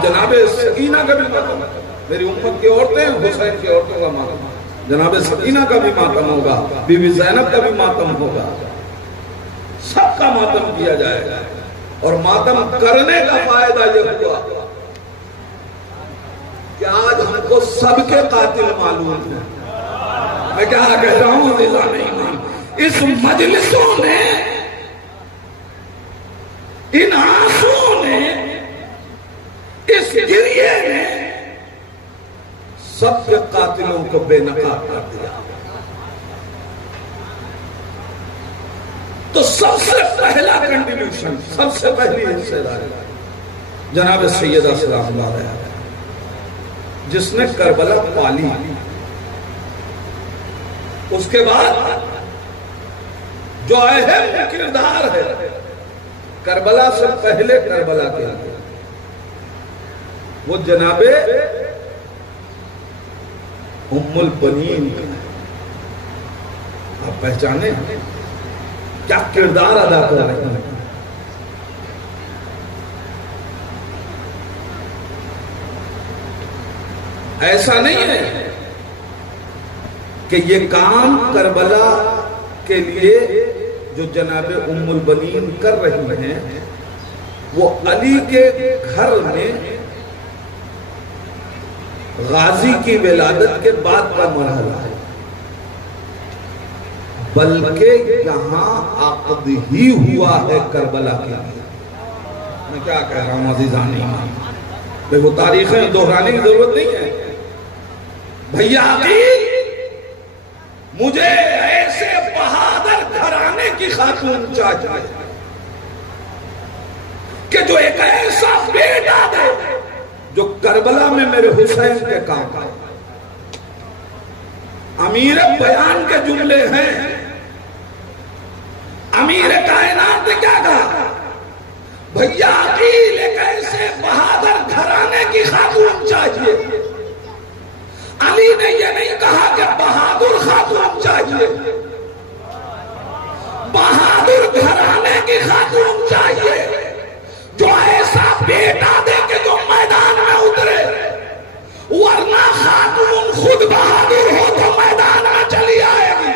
اب جناب سکینہ کا بھی ماتم، میری امت کی عورتیں حسین کی عورتوں کا ماتم، جناب سکینہ کا بھی ماتم ہوگا، بی بی زینب کا بھی ماتم ہوگا، سب کا ماتم کیا جائے گا۔ اور ماتم کرنے کا فائدہ یہ ہوا کہ آج ہم کو سب کے قاتل معلوم ہیں۔ میں کیا کہہ رہا ہوں نہیں، اس مجلسوں نے، ان آنسوں نے، اس گریے نے سب کے قاتلوں کو بے نقاب کر دیا۔ تو سب سے پہلا کنٹریبیوشن، سب سے پہلی حصے داری جناب سیدہ سلام اللہ علیہ، جس نے کربلا پالی۔ اس کے بعد جو اہم کردار ہے کربلا سے پہلے کربلا کے لیے، وہ جناب ام البنین کا ہے۔ آپ پہچانے کیا کردار ادا کر رہے ہیں؟ ایسا نہیں ہے کہ یہ کام کربلا کے لیے جو جناب ام البنین کر رہی ہیں وہ علی کے گھر میں غازی کی ولادت کے بعد کا مرحلہ ہے، بلکہ یہاں عقد ہی ہوا ہے کربلا کے لیے۔ میں کیا کہہ رہا ہوں عزیزان ایمان، وہ تاریخیں دہرانے کی ضرورت نہیں ہے۔ بھیا عقیل، مجھے ایسے بہادر گھرانے کی خاتون چاہیے کہ جو ایک ایسا بیٹا دے جو کربلا میں میرے حسین کے کام آئے۔ امیر بیان کے جملے ہیں، امیر کائنات نے کیا کہا؟ بھیا عقیل ایک ایسے بہادر گھرانے کی خاتون چاہیے۔ علی نے یہ نہیں کہا کہ بہادر خاتون چاہیے، بہادر گھرانے کی خاتون چاہیے جو ایسا بیٹا دے کہ جو میدان میں اترے، ورنہ خاتون خود بہادر ہو تو میدان میں چلی آئے گی۔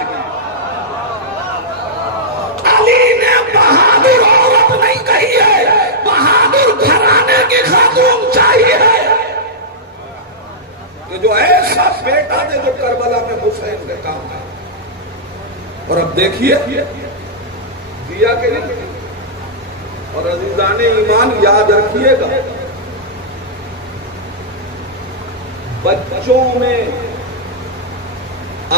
علی نے بہادر عورت نہیں کہی ہے، بہادر گھرانے کی خاتون چاہیے کہ جو ایسا بیٹا دے جو کربلا میں حسین کے کام ہے۔ اور اب دیکھیے دیا کہ نہیں، اور عزیزان ایمان یاد رکھیے گا، بچوں میں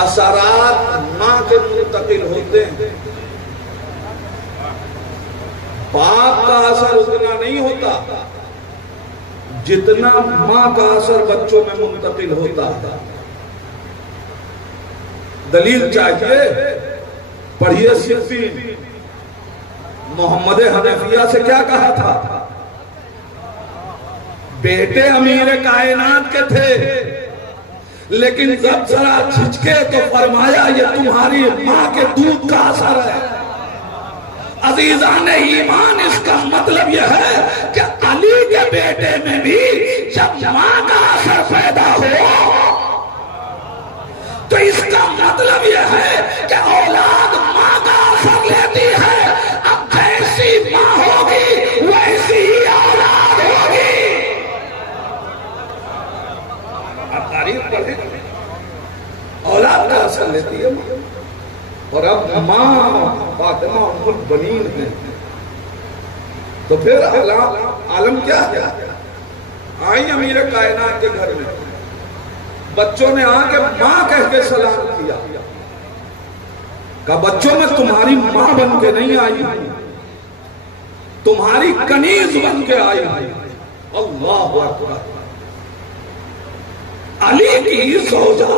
اثرات ماں کے منتقل ہوتے ہیں، باپ کا اثر اتنا نہیں ہوتا جتنا ماں کا اثر بچوں میں منتقل ہوتا ہے۔ دلیل چاہیے، پڑھیے صفین، محمد حنفیہ سے کیا کہا تھا؟ بیٹے امیر کائنات کے تھے، لیکن جب ذرا جھجکے تو فرمایا یہ تمہاری ماں کے دودھ کا اثر ہے۔ عزیزان ایمان، اس کا مطلب یہ ہے کہ علی کے بیٹے میں بھی جب ماں کا اثر پیدا ہو تو اس کا مطلب یہ ہے کہ اولاد ماں کا اثر لیتی ہے۔ اب جیسی ماں ہوگی ویسی ہی اولاد ہوگی۔ اب تاریخ پڑھیں، اولاد کا اثر لیتی ہے ماں، اور اب ماں فاطمہ ام البنین ہے، تو پھر عالم کیا ہے؟ آئی امیر کائنات کے گھر میں، بچوں نے آ کے ماں کہہ کے سلام کیا، کہا بچوں میں تمہاری ماں بن کے نہیں آئی، تمہاری کنیز بن کے آئی۔ اللہ اکبر! علی کی زوجہ،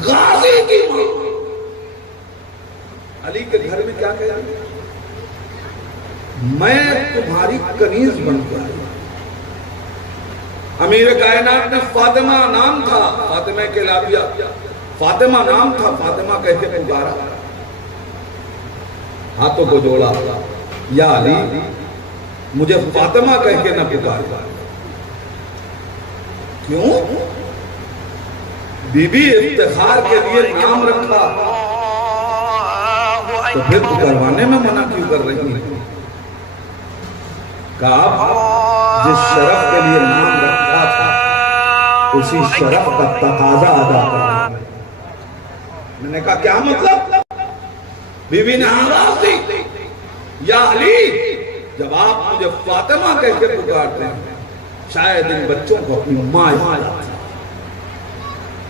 غازی کی ماں، علی کے گھر میں کیا کہہ رہی ہے؟ میں تمہاری کنیز بن کے آئی۔ امیر کائنات نے فاطمہ نام تھا، فاطمہ کے لابیہ، فاطمہ نام تھا، فاطمہ کہہ کے پکارا، ہاتھوں کو جوڑا، یا علی مجھے فاطمہ کہہ کے نہ پکار. کیوں؟ بی بی افتخار کے لیے نام رکھا تو پھر پکاروانے میں منع کیوں کر رہی ہیں؟ کہا جس شرف کے لیے نام رکھا تھا اسی شرف کا تقاضا ادا کرنا. میں نے کہا کیا مطلب؟ بی بی نے آواز دی یا علی جب آپ مجھے فاطمہ کہہ کے پکارتے ہیں شاید ان بچوں کو اپنی ماں یاد آتی ہے،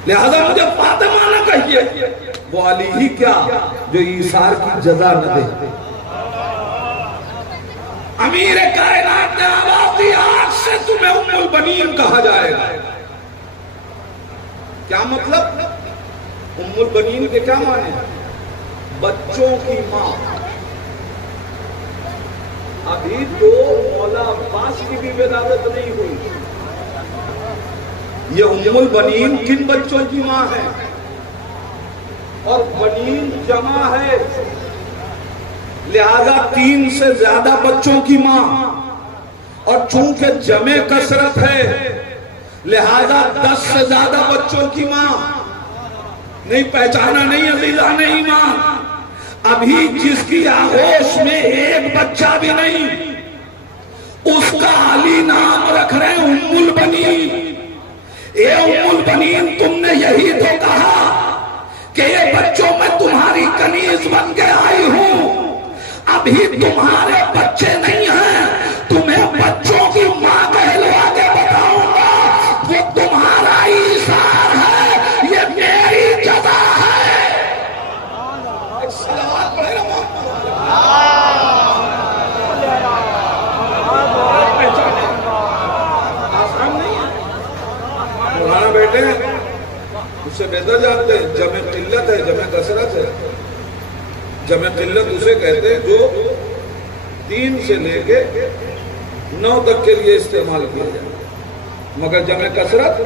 لہذا مجھے فاطمہ نہ کہیے. وہ علی ہی کیا جو ایثار کی جزا نہ دے. امیر کائنات نے آواز دی آج سے تمہیں ام البنین کہا جائے گا. کیا مطلب؟ ام البنین کے کیا معنی؟ بچوں کی ماں. ابھی تو مولا عباس کی بھی ولادت نہیں ہوئی. یہ ام البنین کن بچوں کی ماں ہے؟ اور بنین جمع ہے لہذا 3 سے زیادہ بچوں کی ماں، اور چونکہ جمع کثرت ہے لہذا 10 سے زیادہ بچوں کی ماں. نہیں پہچانا نہیں عزیزہ نہیں ایمان. ابھی جس کی آغوش میں ایک بچہ بھی نہیں اس کا علی نام رکھ رہے ہیں ام البنین. اے ام البنین تم نے یہی تو کہا کہ یہ بچوں میں تمہاری کنیز بن کے آئی ہوں. ابھی تمہارے بچے نہیں ہیں تمہیں بچوں کی ماں کہلوا کے بتاؤں گا. وہ تمہارا ایثار ہے یہ میری جزا ہے. مولانا بیٹے اس سے بہتر جانتے ہیں جمع قلت ہے جمع کثرت ہے. جمع قلت اسے کہتے ہیں جو 3 سے لے کے 9 تک کے لیے استعمال کیا جائے، مگر جمع کثرت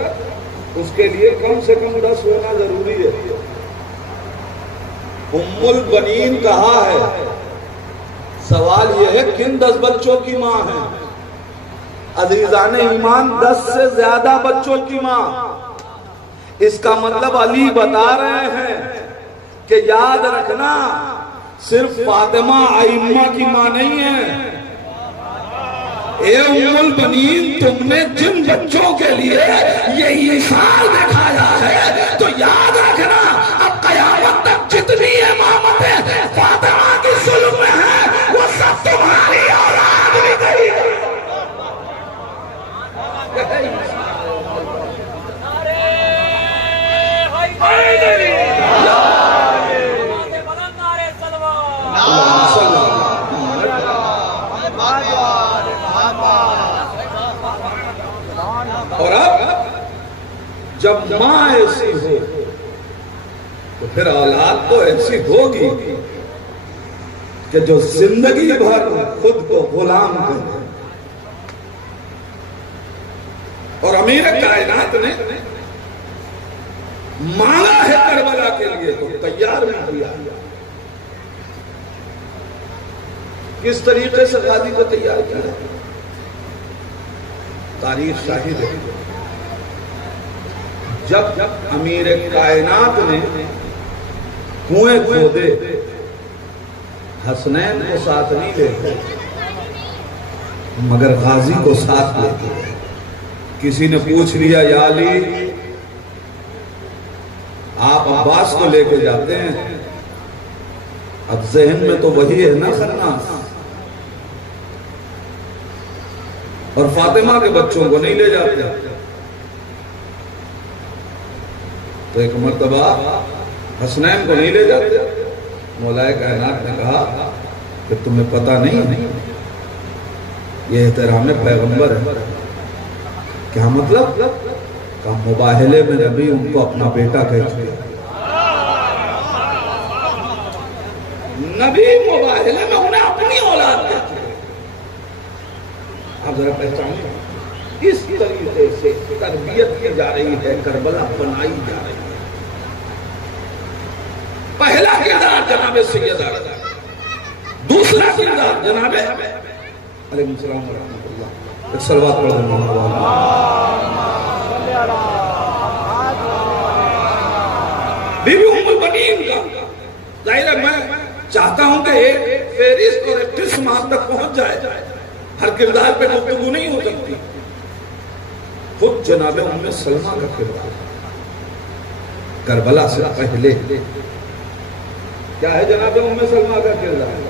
اس کے لیے کم سے کم 10 ہونا ضروری ہے. ام البنین کہا ہے. سوال یہ ہے کن 10 بچوں کی ماں ہے؟ عزیزان ایمان 10 سے زیادہ بچوں کی ماں. اس کا مطلب علی بتا رہے ہیں کہ یاد رکھنا صرف فاطمہ ائمہ کی ماں نہیں ہے. اے ام البنین تم نے جن بچوں کے لیے یہ ایثار دکھایا ہے تو یاد رکھنا اب قیامت تک جتنی امامتیں فاطمہ کی ظلم میں ہیں وہ سب تمہاری اولاد بھی گئی. اور اب جب ماں ایسی ہو تو پھر اولاد تو ایسی ہوگی کہ جو زندگی بھر خود کو غلام کرے. اور امیر کائنات نے مانگا ہے کربلا کے لیے تو تیار نہیں کیا. کس طریقے سے غازی کو تیار کیا؟ تاریخ شاہد ہے. جب امیر کائنات نے کنویں کھودے حسنین کو ساتھ نہیں لے گئے مگر غازی کو ساتھ لے گئے. کسی نے پوچھ لیا یا علی آپ عباس کو لے کے جاتے ہیں، اب ذہن میں تو وہی ہے نا خناس، اور فاطمہ کے بچوں کو نہیں لے جاتے. تو ایک مرتبہ حسنین کو نہیں لے جاتے. مولا کائنات نے کہا کہ تمہیں پتہ نہیں یہ احترام پیغمبر ہے. کیا مطلب؟ کہ مباہلے میں نبی ان کو اپنا بیٹا کہتے ہیں. نبی مباہلے میں انہیں اپنی اولاد کہتے ہیں. آپ ذرا پہچانیں اس طریقے سے تربیت کی جا رہی ہے، کربلا بنائی جا رہی ہے. پہلا کردار جناب سیدہ، دوسرا کردار جناب علیکم السلام ورحمۃ اللہ. ایک صلوات پڑھ دیں بی بی ام البنین کا. ظاہر ہے میں چاہتا ہوں کہ ایک فہرست اور ایک قسم آپ تک پہنچ جائے. ہر کردار پہ گفتگو نہیں ہو سکتی. خود جناب ام سلمہ کا کردار کربلا سے پہلے کیا ہے. جناب ام سلمہ کا کردار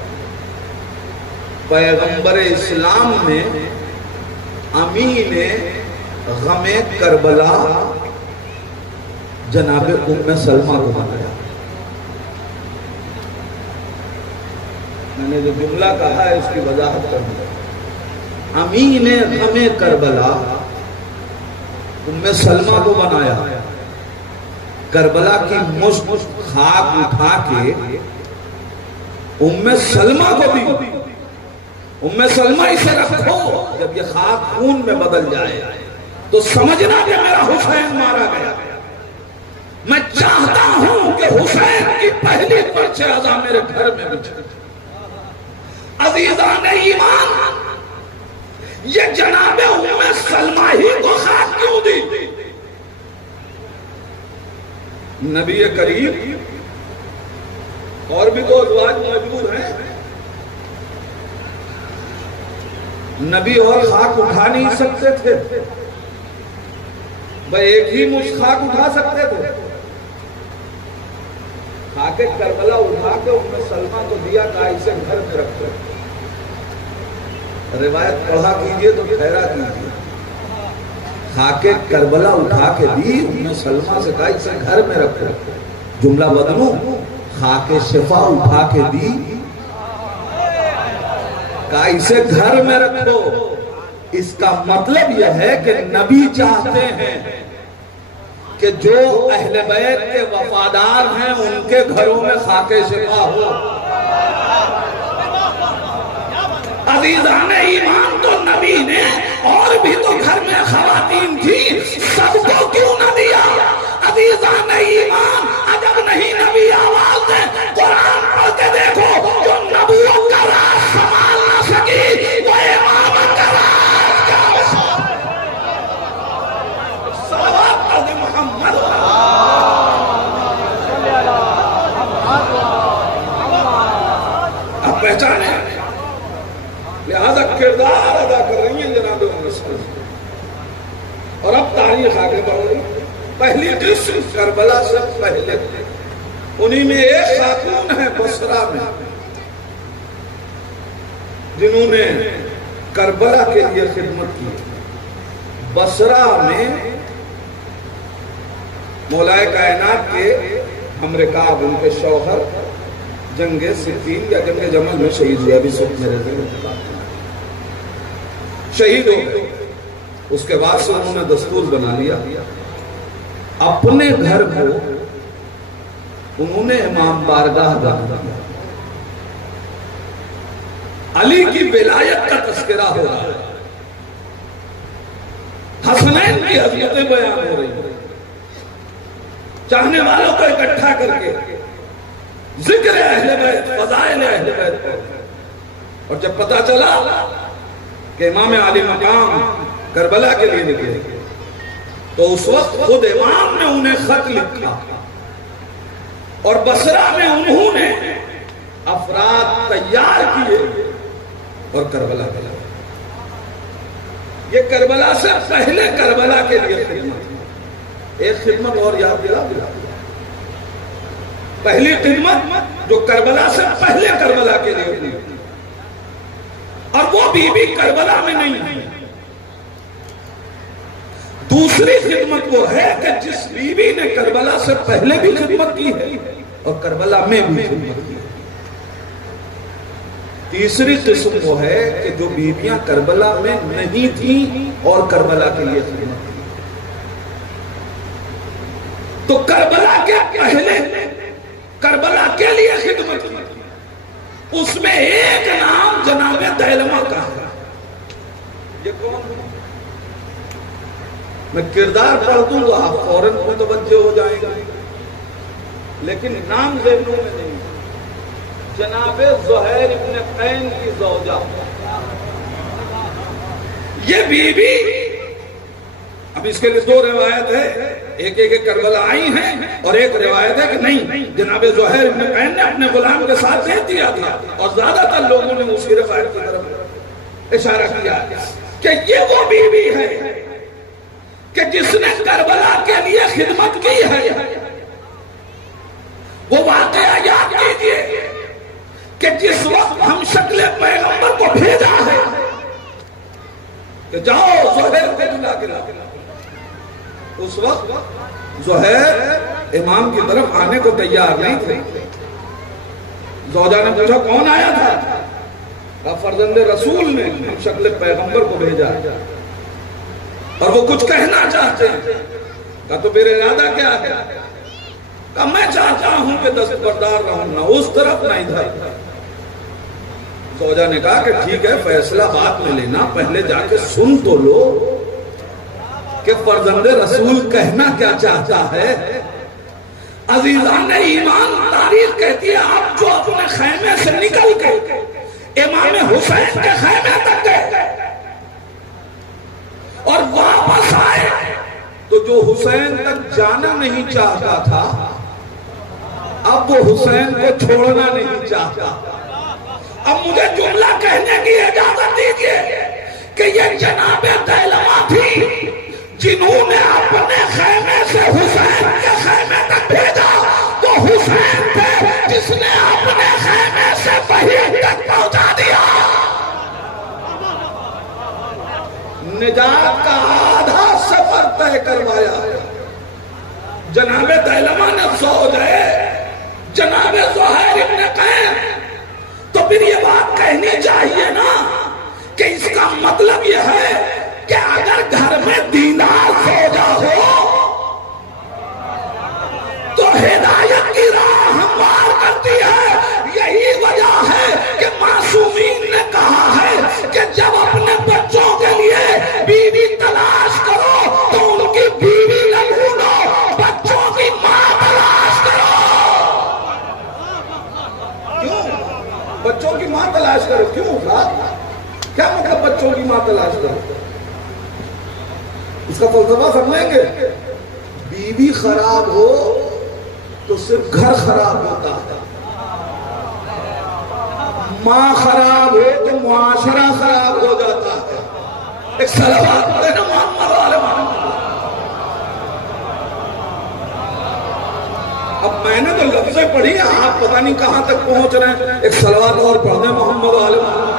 پیغمبر اسلام نے امین غم کربلا جناب ام سلمہ کو بنایا. میں نے جو جملہ کہا ہے اس کی وضاحت کر دیا. امین غم کربلا ام سلمہ کو بنایا. کربلا کی مشت خاک اٹھا کے ام سلمہ کو دی. ام سلمہ اسے رکھو, جب یہ خاک خون میں بدل جائے تو سمجھنا کہ میرا حسین مارا گیا. میں چاہتا ہوں کہ حسین کی پہلی پرچہ ازا میرے گھر میں بچھے. عزیزان ایمان, یہ جناب ام سلمہ ہی کو خاک کیوں دی؟ نبی کریم اور بھی تو ازواج موجود ہیں, نبی اور خاک اٹھا نہیں سکتے تھے. بھائی ایک ہی مشت خاک اٹھا سکتے تھے. خاک کربلا اٹھا کے ام سلمہ کو دیا, کہا اسے گھر میں رکھو. روایت پڑھا کیجئے تو ٹھہرا کیجئے. خاک کربلا اٹھا کے دی, ام سلمہ سے کہا اسے گھر میں رکھو. جملہ بدلوں, خاک شفا اٹھا کے دی, کہا اسے گھر میں رکھو. اس کا مطلب یہ ہے کہ نبی چاہتے ہیں کہ جو اہل بیت کے وفادار ہیں ان کے گھروں میں خاک شفا ہو. عزیزان ایمان, تو نبی نے اور بھی تو گھر میں خواتین تھی, سب کو کیوں نہ دیا؟ عزیزان ایمان, عجب نہیں نبی آواز دے. قرآن پڑھ کے دیکھو, جو نبیوں کا راز سنبھال نہ سکی وہ امامت کا راز کیا ہو. صلوات پڑھ دے محمد. اب پہچانے لہذا کردار ادا کر رہی ہیں جناب ام سلمہ. اور اب تاریخ آگے بڑھ رہی. پہلی قسم کربلا سے پہلے انہی میں ایک خاتون ہے بصرہ میں جنہوں نے کربلا کے لیے خدمت کی. بصرہ میں مولا کائنات کے ہم رکاب, ان کے شوہر جنگ صفین یا جنگ جمل میں شہید ہوئے. ابھی سب میرے ذہن شہید ہو گئے. اس کے بعد سے انہوں نے دستور بنا لیا, اپنے گھر کو انہوں نے امام بارگاہ بنا دیا. علی کی ولایت کا تذکرہ ہو رہا ہے, حسنین کی حضرتیں بیان ہو رہی ہیں. چاہنے والوں کو اکٹھا کر کے ذکر اہل بیت, فضائل اہل بیت پر. اور جب پتا چلا کہ امام علی مقام کربلا کے لیے نکلے تو اس وقت خود امام نے انہیں خط لکھا اور بصرہ میں انہوں نے افراد تیار کیے اور کربلا کے لیے. یہ کربلا سے پہلے کربلا کے لیے خدمت. ایک خدمت اور یاد دلا. پہلی خدمت جو کربلا سے پہلے کربلا کے لیے ہوئی, اور وہ بی بی کربلا میں نہیں ہے. دوسری خدمت وہ ہے کہ جس بی بی نے کربلا سے پہلے بھی خدمت کی ہے اور کربلا میں بھی خدمت کی ہے. تیسری قسم وہ ہے کہ جو بیویاں کربلا میں نہیں تھیں اور کربلا کے لیے خدمت کی. تو کربلا کے پہلے کربلا کے لیے خدمت کی. اس میں ایک نام جناب دیلما کا ہے. یہ کون ہے؟ میں کردار پڑھ دوں تو آپ فوراً متوجہ ہو جائیں گے, لیکن نام ذہنوں میں نہیں. جناب زہیر ابن قین کی زوجہ یہ بیوی، اب اس کے لیے دو روایت ہے، ایک کربلا آئی ہیں اور ایک روایت ہے کہ نہیں جناب زہیر ابن قین نے اپنے غلام کے ساتھ دے دیا تھا، اور زیادہ تر لوگوں نے اسی روایت کی طرف اشارہ کیا کہ یہ وہ بیوی ہے کہ جس نے کربلا کے لیے خدمت کی ہے۔ وہ واقعہ یاد کیجئے کہ جس وقت ہم شکل پیغمبر کو بھیجا ہے کہ جاؤ زہیر کو بلا کے لاؤ، اس وقت زہیر امام کی طرف آنے کو تیار نہیں تھے۔ زوجہ نے پوچھا کون آیا تھا؟ فرزند رسول نے ہم شکل پیغمبر کو بھیجا اور وہ کچھ کہنا چاہتے ہیں۔ کہا تو میرا ارادہ کیا ہے؟ کہا میں چاہتا ہوں کہ دستبردار رہوں، نہ اس طرف نہ ادھر۔ زوجہ نے کہا کہ ٹھیک ہے فیصلہ بعد میں لینا، پہلے جا کے سن تو لو کہ فرزند رسول کہنا کیا چاہتا ہے۔ عزیزان ایمان، تاریخ کہتی ہے آپ جو اپنے خیمے سے نکل کے امام حسین کے خیمے تک گئے اور واپس آئے تو جو حسین تک جانا نہیں چاہتا تھا اب وہ حسین کو چھوڑنا نہیں چاہتا۔ اب مجھے جملہ کہنے کی اجازت دیجئے کہ یہ جناب دیلما تھی جنہوں نے اپنے خیمے سے حسین کے خیمے تک بھیجا، تو حسین تھے جس نے اپنے خیمے سے بہیج تک پہنچا دیا۔ نجات کا آدھا سفر طے کروایا۔ جناب دیلما نے افسوس ہے جناب زہیر ابن قین، تو پھر یہ بات کہنی چاہیے نا کہ اس کا مطلب یہ ہے کہ اگر گھر میں دیندار زوجہ ہو تو ہدایت کی راہ ہموار کرتی ہے۔ یہی وجہ ہے کہ معصومین نے کہا ہے کہ جب اپنے بچوں کے لیے بیوی تلاش کرو تو ان کی بیوی نہ ڈھونڈو، بچوں کی ماں تلاش کرو۔ کیوں بچوں کی ماں تلاش کرو؟ کیوں؟ کیا مطلب بچوں کی ماں تلاش کرو؟ اس کا فلسفہ سمجھیں گے، بیوی خراب ہو تو صرف گھر خراب ہوتا ہے، ماں خراب ہو تو معاشرہ خراب ہو جاتا ہے۔ ایک صلوات پڑھے نا محمد والے محمد۔ اب میں نے تو لفظیں پڑھی ہیں، آپ پتہ نہیں کہاں تک پہنچ رہے ہیں۔ ایک صلوات اور پڑھ دیں محمد والے محمد۔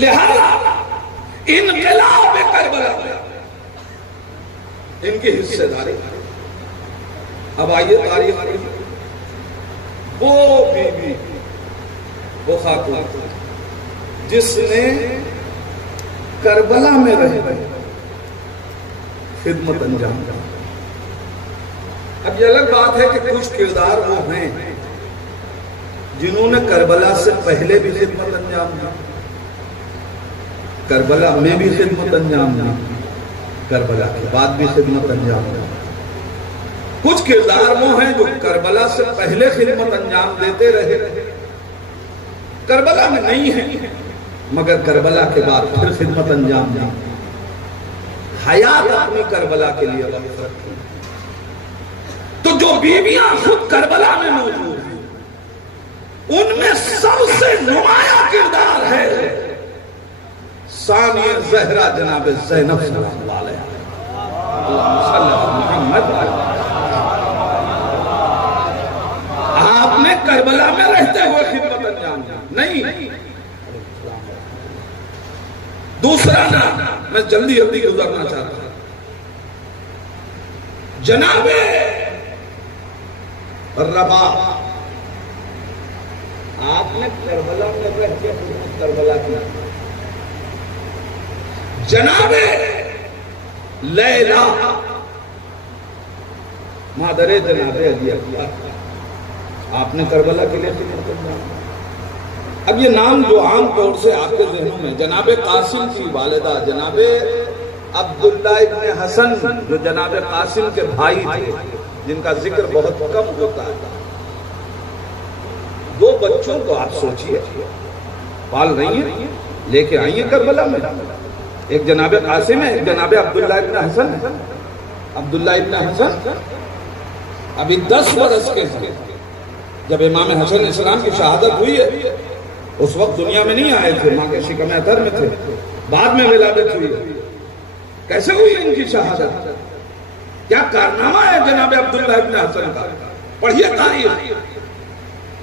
لہذا انقلاب کربلا ان کی حصے داری۔ اب آئیے تاریخ، وہ بیوی، وہ خاتون جس نے کربلا میں رہ خدمت انجام دی۔ اب یہ الگ بات ہے کہ کچھ کردار وہ ہیں جنہوں نے کربلا سے پہلے بھی خدمت انجام دی، کربلا میں بھی خدمت انجام دی، کربلا کے بعد بھی خدمت انجام دی۔ کچھ کردار وہ ہیں جو کربلا سے پہلے خدمت انجام دیتے رہے، کربلا میں نہیں ہیں مگر کربلا کے بعد پھر خدمت انجام دی، حیات اپنی کربلا کے لیے وقف رکھی۔ تو جو بیویاں خود کربلا میں موجود ہیں ان میں سب سے نمایاں کردار ہے ثانیہ زہرا جناب زینب صلی اللہ علیہ وسلم۔ آپ نے کربلا میں رہتے ہوئے خدمت انجام دی نہیں۔ دوسرا نام میں جلدی گزرنا چاہتا ہوں، جناب رباح، آپ نے کربلا میں رہ کے خدمت کربلا کی۔ جناب لیلا مادر جناب علی اکبر، آپ نے کربلا کے لیے خدمت انجام دی۔ اب یہ نام جو عام طور سے آپ کے ذہنوں میں، جناب قاسم کی والدہ جناب عبداللہ ابن حسن جو جناب قاسم کے بھائی تھے، جن کا ذکر بہت کم ہوتا ہے، دو بچوں کو آپ سوچئے پال رہی ہیں، لے کے آئی ہیں کربلا میں، ایک جناب قاسم ہے، ایک جناب عبداللہ ابن حسن ہے۔ عبداللہ ابن حسن ابھی 10 برس کے تھے جب امام حسن علیہ السلام کی شہادت ہوئی ہے، اس وقت دنیا میں نہیں آئے تھے، ماں کے شکم اتھر میں تھے، بعد میں ولادت ہوئی۔ کیسے ہوئی ان کی شہادت؟ کیا کارنامہ ہے جناب عبداللہ ابن حسن کا؟ پڑھیے تاریخ۔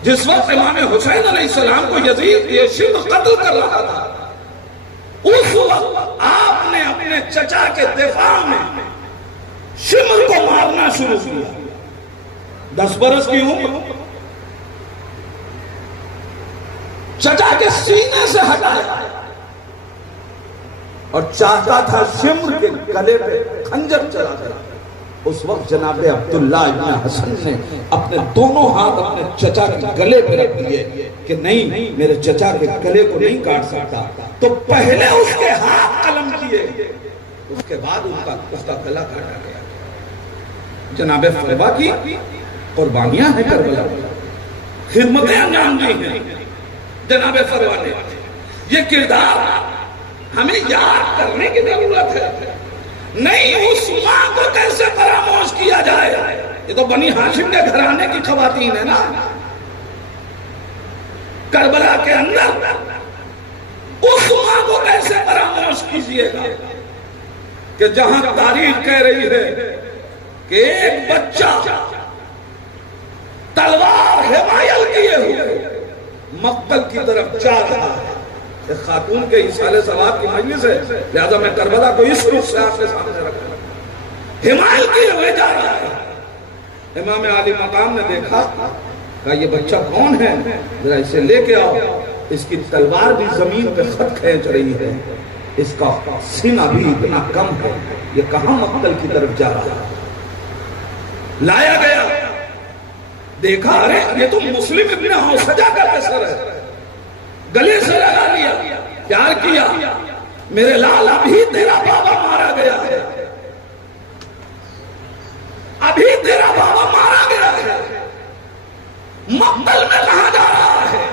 جس وقت امام حسین علیہ السلام کو یزید یہ شبہ قتل کر رہا تھا، اس وقت آپ نے اپنے چچا کے دفاع میں شمر کو مارنا شروع کیا۔ 10 برس کی عمر، چچا کے سینے سے ہٹایا اور چاہتا تھا شمر کے گلے پہ خنجر چلا دے۔ اس وقت جناب عبداللہ ابن حسن نے اپنے دونوں ہاتھ اپنے چچا کے گلے پہ رکھ دیے کہ نہیں، میرے چچا کے گلے کو نہیں کاٹ سکتا۔ تو پہلے اس کے ہاتھ قلم کیے، اس کے بعد اس کا گلا کاٹا گیا۔ جناب فروا کی قربانیاں ہیں کربلا، خدمتیں انجام دی ہیں جناب فروا نے۔ یہ کردار ہمیں یاد کرنے کی ضرورت ہے۔ نہیں، اس ماں کو کیسے فراموش کیا جائے؟ یہ تو بنی ہاشم کے گھرانے کی خواتین ہے نا۔ کربلا کے اندر اس ماں کو کیسے فراموش کیجئے گا کہ جہاں تاریخ کہہ رہی ہے کہ ایک بچہ تلوار حمایل کیے ہوئے مقتل کی طرف جا رہا ہے۔ ایک خاتون کے اصالِ ثواب کی مجلس ہے، لہذا میں کربلا کو اس روپ سے آپ کے سامنے رکھتا ہوں۔ حمایل کیے ہوئے جا رہا ہے۔ امام عالی مقام نے دیکھا، کہا یہ بچہ کون ہے؟ ذرا اسے لے کے آؤ۔ اس کی تلوار بھی زمین پہ خط کھینچ رہی ہے، اس کا سینہ بھی اتنا کم ہے، یہ کہاں مقتل کی طرف جا رہا ہے؟ لایا گیا، دیکھا ارے یہ تو مسلم ابن حوسجہ کا اثر ہے، گلے سے لگا لیا، پیار کیا۔ میرے لال ابھی تیرا بابا مارا گیا ہے، ابھی تیرا بابا مارا گیا ہے، مقتل میں کہاں جا رہا ہے؟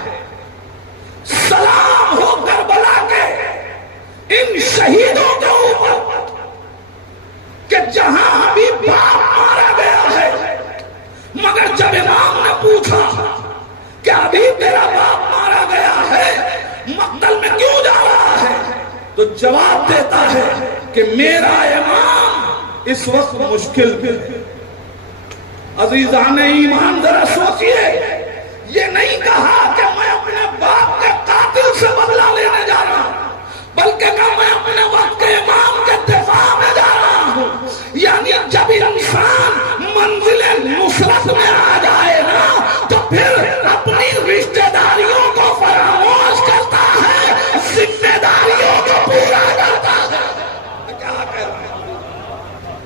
سلام ہو کربلا کے ان شہیدوں کے اوپر کہ جہاں ابھی باپ مارا گیا ہے، مگر جب امام نے پوچھا کہ ابھی تیرا باپ مارا گیا ہے، مقتل میں کیوں جا رہا ہے، تو جواب دیتا ہے کہ میرا امام اس وقت مشکل میں ہے۔ عزیزان ایمان ذرا سوچئے، یہ نہیں کہا کہ میں اپنے باپ کے قاتل سے بدلہ لینے جا رہا ہوں، بلکہ کہ میں اپنے وقت کے امام کے دفاع میں جا رہا ہوں۔ یعنی جب انسان منزل نصرت میں آ جائے نا تو پھر اپنی رشتہ داریوں کو فراموش کرتا ہے، ذمہ داریوں کو پورا کرتا ہے۔ کیا کہہ رہا ہے؟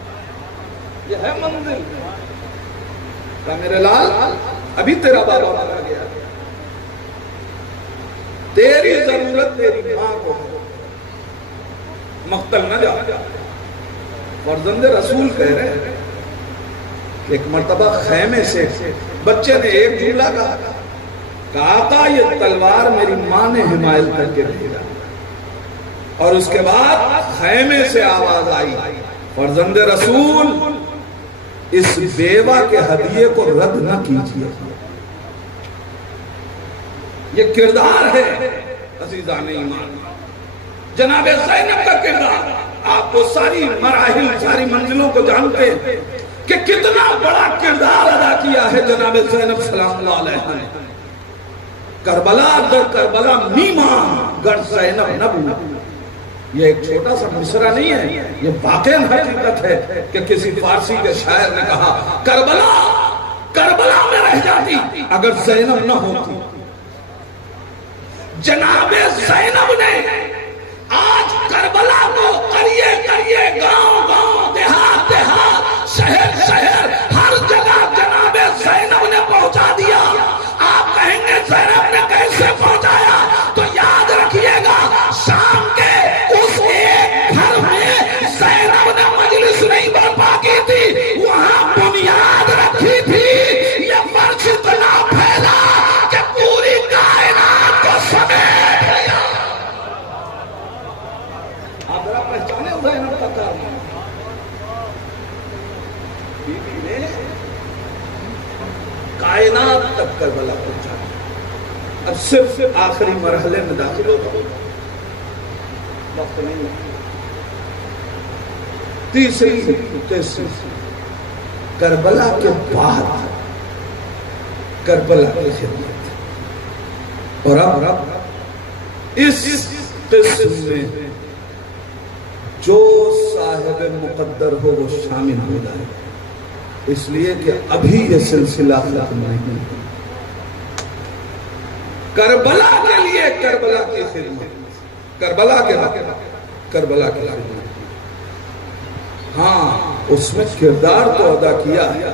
یہ ہے منزل۔ کہ میرے لال ابھی تیرا بابا مارا گیا، تیری ضرورت تیری ماں کو ہے، مقتل نہ جا۔ فرزند رسول کہہ رہے ہیں کہ ایک مرتبہ خیمے سے بچے نے ایک جملہ کہا، آقا یہ تلوار میری ماں نے حمایل کر کے بھیجا، اور اس کے بعد خیمے سے آواز آئی، فرزند رسول اس بیوہ کے ہدیے کو رد نہ کیجیے۔ یہ کردار ہے عزیزان ایمان، جناب زینب کا کردار۔ آپ کو ساری مراحل، ساری منزلوں کو جانتے ہیں کہ کتنا بڑا کردار ادا کیا ہے جناب زینب سلام اللہ علیہ نے۔ کربلا در کربلا میماں گر زینب نبو، یہ ایک چھوٹا سا مصرع نہیں ہے، یہ واقعی حقیقت ہے کہ کسی فارسی کے شاعر نے کہا کربلا کربلا میں رہ جاتی اگر زینب نہ ہوتی۔ جناب زینب نے آج کربلا کو قریے قریے، گاؤں گاؤں، دیہات دیہات، شہر شہر، ہر جگہ جناب زینب نے پہنچا دیا۔ آپ کہیں گے زینب نے کیسے پہنچایا؟ تو یاد رکھیے گا شام کے اس ایک گھر میں زینب نے مجلس نہیں برپا کی تھی، وہاں بنیاد رکھی تھی۔ یہ فرش اتنا پھیلا کہ کائنات تک کربلا پہنچا. اب صرف آخری مرحلے میں داخل ہو گئے. وقت نہیں ہے. تیسری کربلا کے بعد کربلا کی خدمت. اور اب اس قسم میں جو صاحب مقدر ہو وہ شامل ہو جائے، اس لیے کہ ابھی یہ سلسلہ ختم نہیں. کربلا کے لیے کربلا کی خدمت، کربلا کے بعد کربلا کی خدمت. ہاں اس میں کردار تو ادا کیا ہے.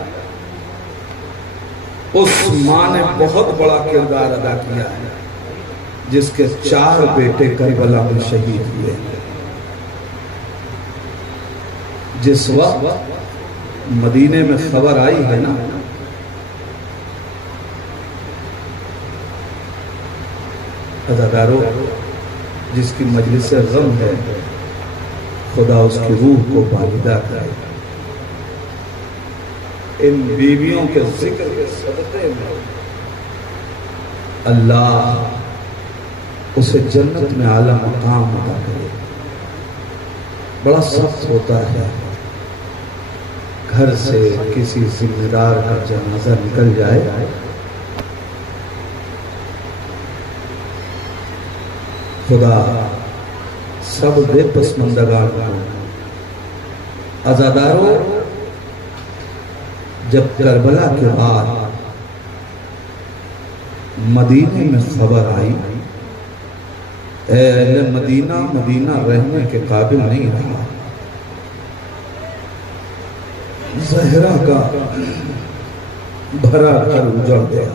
اس ماں نے بہت بڑا کردار ادا کیا ہے جس کے 4 بیٹے کربلا میں شہید ہوئے. جس وقت مدینے میں خبر آئی ہے نا، عزادارو، جس کی مجلس غم ہے، خدا اس کی روح کو بالدہ کرے. ان بیویوں کے ذکر کے صدقے میں اللہ اسے جنت میں اعلیٰ مقام عطا کرے. بڑا سخت ہوتا ہے گھر سے کسی ذمہ دار کا جنازہ نکل جائے، خدا سب دے پسماندگان کو. عزادارو، جب کربلا کے بعد مدینے میں خبر آئی، اہل مدینہ مدینہ رہنے کے قابل نہیں رہا. زہرا کا بھرا گھر اجڑ گیا.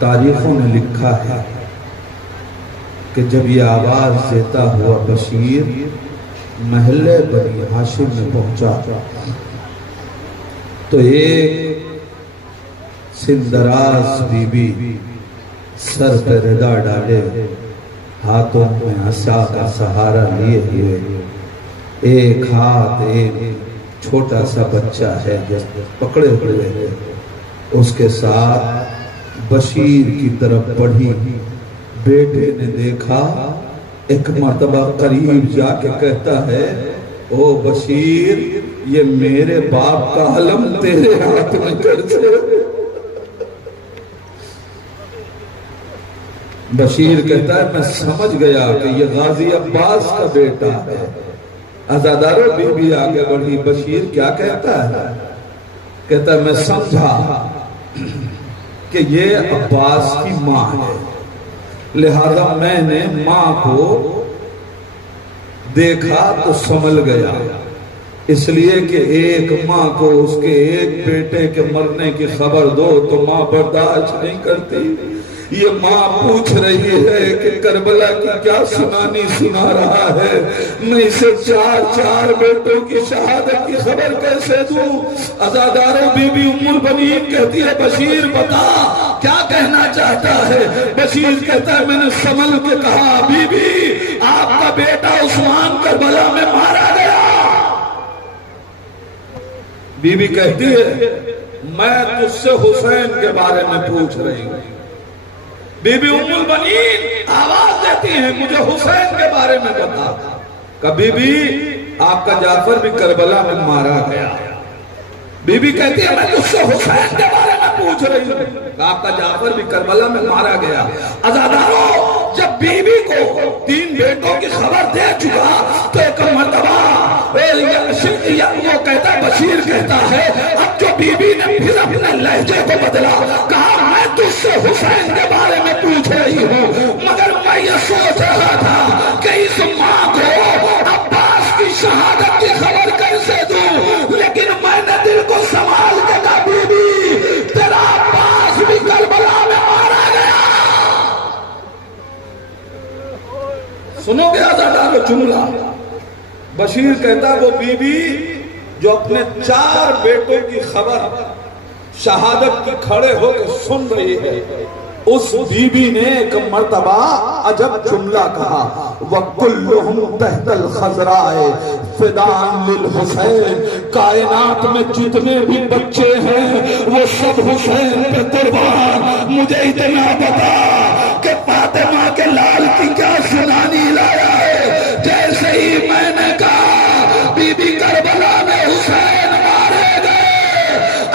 تاریخوں نے لکھا ہے کہ جب یہ آواز دیتا ہوا بشیر محلے بنی ہاشم میں پہنچا تو ایک سندراز بی بی سر پہ ردا ڈالے، ہاتھوں میں عصا کا سہارا لیے ہوئے، ایک ہاتھ ایک چھوٹا سا بچہ ہے جو پکڑے ہوئے ہے، اس کے ساتھ بشیر کی طرف بڑھی. بیٹے نے دیکھا، ایک مرتبہ قریب جا کے کہتا ہے، او بشیر، یہ میرے باپ کا علم تیرے ہاتھ میں کیسے؟ بشیر کہتا ہے میں سمجھ گیا کہ یہ غازی عباس کا بیٹا ہے. عزادارو، بی بی آگے بڑھی. بشیر کیا کہتا ہے؟ کہتا ہے میں سمجھا کہ یہ عباس کی ماں ہے، لہذا میں نے ماں کو دیکھا تو سمجھ گیا، اس لیے کہ ایک ماں کو اس کے ایک بیٹے کے مرنے کی خبر دو تو ماں برداشت نہیں کرتی. یہ ماں پوچھ رہی ہے کہ کربلا کی کیا سنانی سنا رہا ہے، میں اسے 4 بیٹوں کی شہادت کی خبر کیسے دوں؟ عزادارو، بی بی ام البنین کہتی ہے بشیر بتا کیا کہنا چاہتا ہے؟ بشیر کہتا ہے میں نے سنبھل کے کہا، بی بی آپ کا بیٹا عثمان کربلا میں مارا گیا. بی بی کہتی ہے میں تجھ سے حسین کے بارے میں پوچھ رہی ہوں. بی بی ام البنین آواز دیتی ہیں مجھے حسین کے بارے میں بتا. کبھی بھی آپ کا جعفر بھی کربلا میں مارا گیا. بی بی کہتی ہے میں تجھ سے حسین کے بارے میں پوچھ رہی ہوں، آپ کا جعفر بھی کربلا میں مارا گیا. عزادارو، جب بی بی کو 3 بیٹوں کی خبر دے چکا تو ایک مرتبہ وہ کہتا ہے، بشیر کہتا ہے، اب جو بی بی نے پھر اپنے لہجے کو بدلا، کہا میں تجھ سے حسین کے بارے میں پوچھ رہی ہوں، مگر میں یہ سوچ رہا تھا کہ اس ماں کو عباس کی شہادت کی خبر کیسے دوں، لیکن میں نے دل کو سنبھال کے کہا، بی بی تیرا عباس بھی کربلا میں مارا گیا. سنو گے عزادارو جملہ؟ بشیر کہتا وہ بی بی جو اپنے 4 بیٹوں کی خبر شہادت کی کھڑے ہو کے سن رہی ہے، اس بی بی نے ایک مرتبہ عجب جملہ کہا وَكُلُّهُمْ تَحْتَ الْخَضْرَاءِ فِدَاءً لِلْحُسَيْن، کائنات میں جتنے بھی بچے ہیں وہ سب حسین پہ قربان۔ مجھے اتنا بتا کہ فاطمہ کے لال کی کیا سنانی لایا ہے؟ جیسے ہی میں نے کہا بی بی کربلا میں حسین مارے گئے،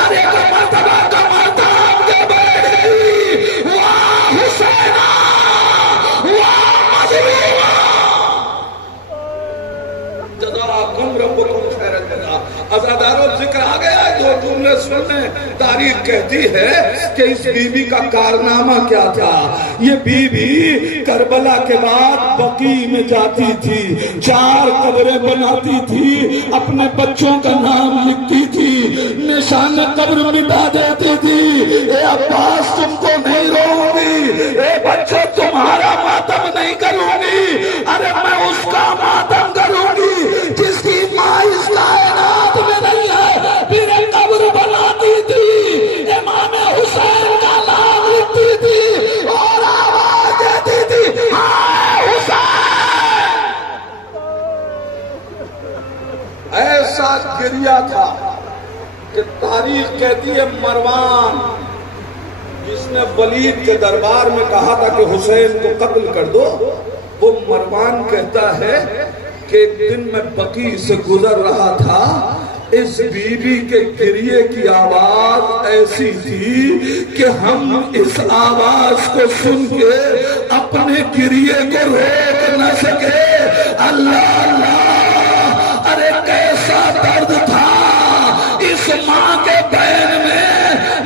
ارے مرتبہ کا مرتبہ کے بیٹھ گئی، واہ حسینہ واہ مظلومہ، جزاکم ربکم خیر الجزا۔ عزاداروں ذکر آ گیا ہے، جو جملے سننے تاریخ کہتی ہے کہ اس بی بی کا کارنامہ کیا تھا۔ یہ بی بی کربلا کے بعد بقیع میں جاتی تھی، 4 قبریں بناتی تھی، اپنے بچوں کا نام لکھتی تھی، نشان قبر مٹا دیتی تھی۔ اے عباس تم کو نہیں رہوں گی، اے بچوں تمہارا ماتم نہیں کروں گی، ارے میں اس کا ماتم کروں گی جس کی ماں اس کائنات میں نہیں ہے۔ پھر قبر بناتی تھی، امام حسین کا نام لکھتی تھی اور آواز دیتی تھی ہائے حسین۔ ایسا گریہ تھا کہ تاریخ کہتی ہے مروان جس نے ولید کے دربار میں کہا تھا کہ حسین کو قتل کر دو، وہ مروان کہتا ہے کہ ایک دن میں بقیع سے گزر رہا تھا، اس بی بی کے گریے کی آواز ایسی تھی کہ ہم اس آواز کو سن کے اپنے گریے کو روک نہ سکے۔ اللہ اللہ، ارے کیسا درد تھا اس ماں کے بین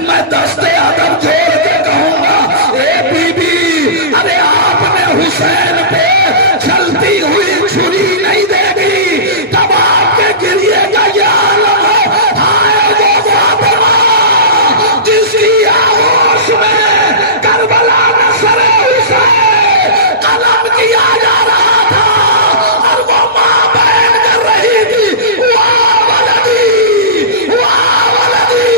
میں دست ادب جوڑ کے کہوں گا، اے بی بی، ارے آپ نے حسین پہ چلتی ہوئی چھری نہیں دے گی، تب آپ کے گریے کا یہ عالم ہے۔ ہائے وہ فاطمہ جس کی آغوش میں کربلا میں سر حسین قلم کیا جا رہا تھا اور وہ ماں بہن کر رہی تھی واہ ولدی واہ ولدی،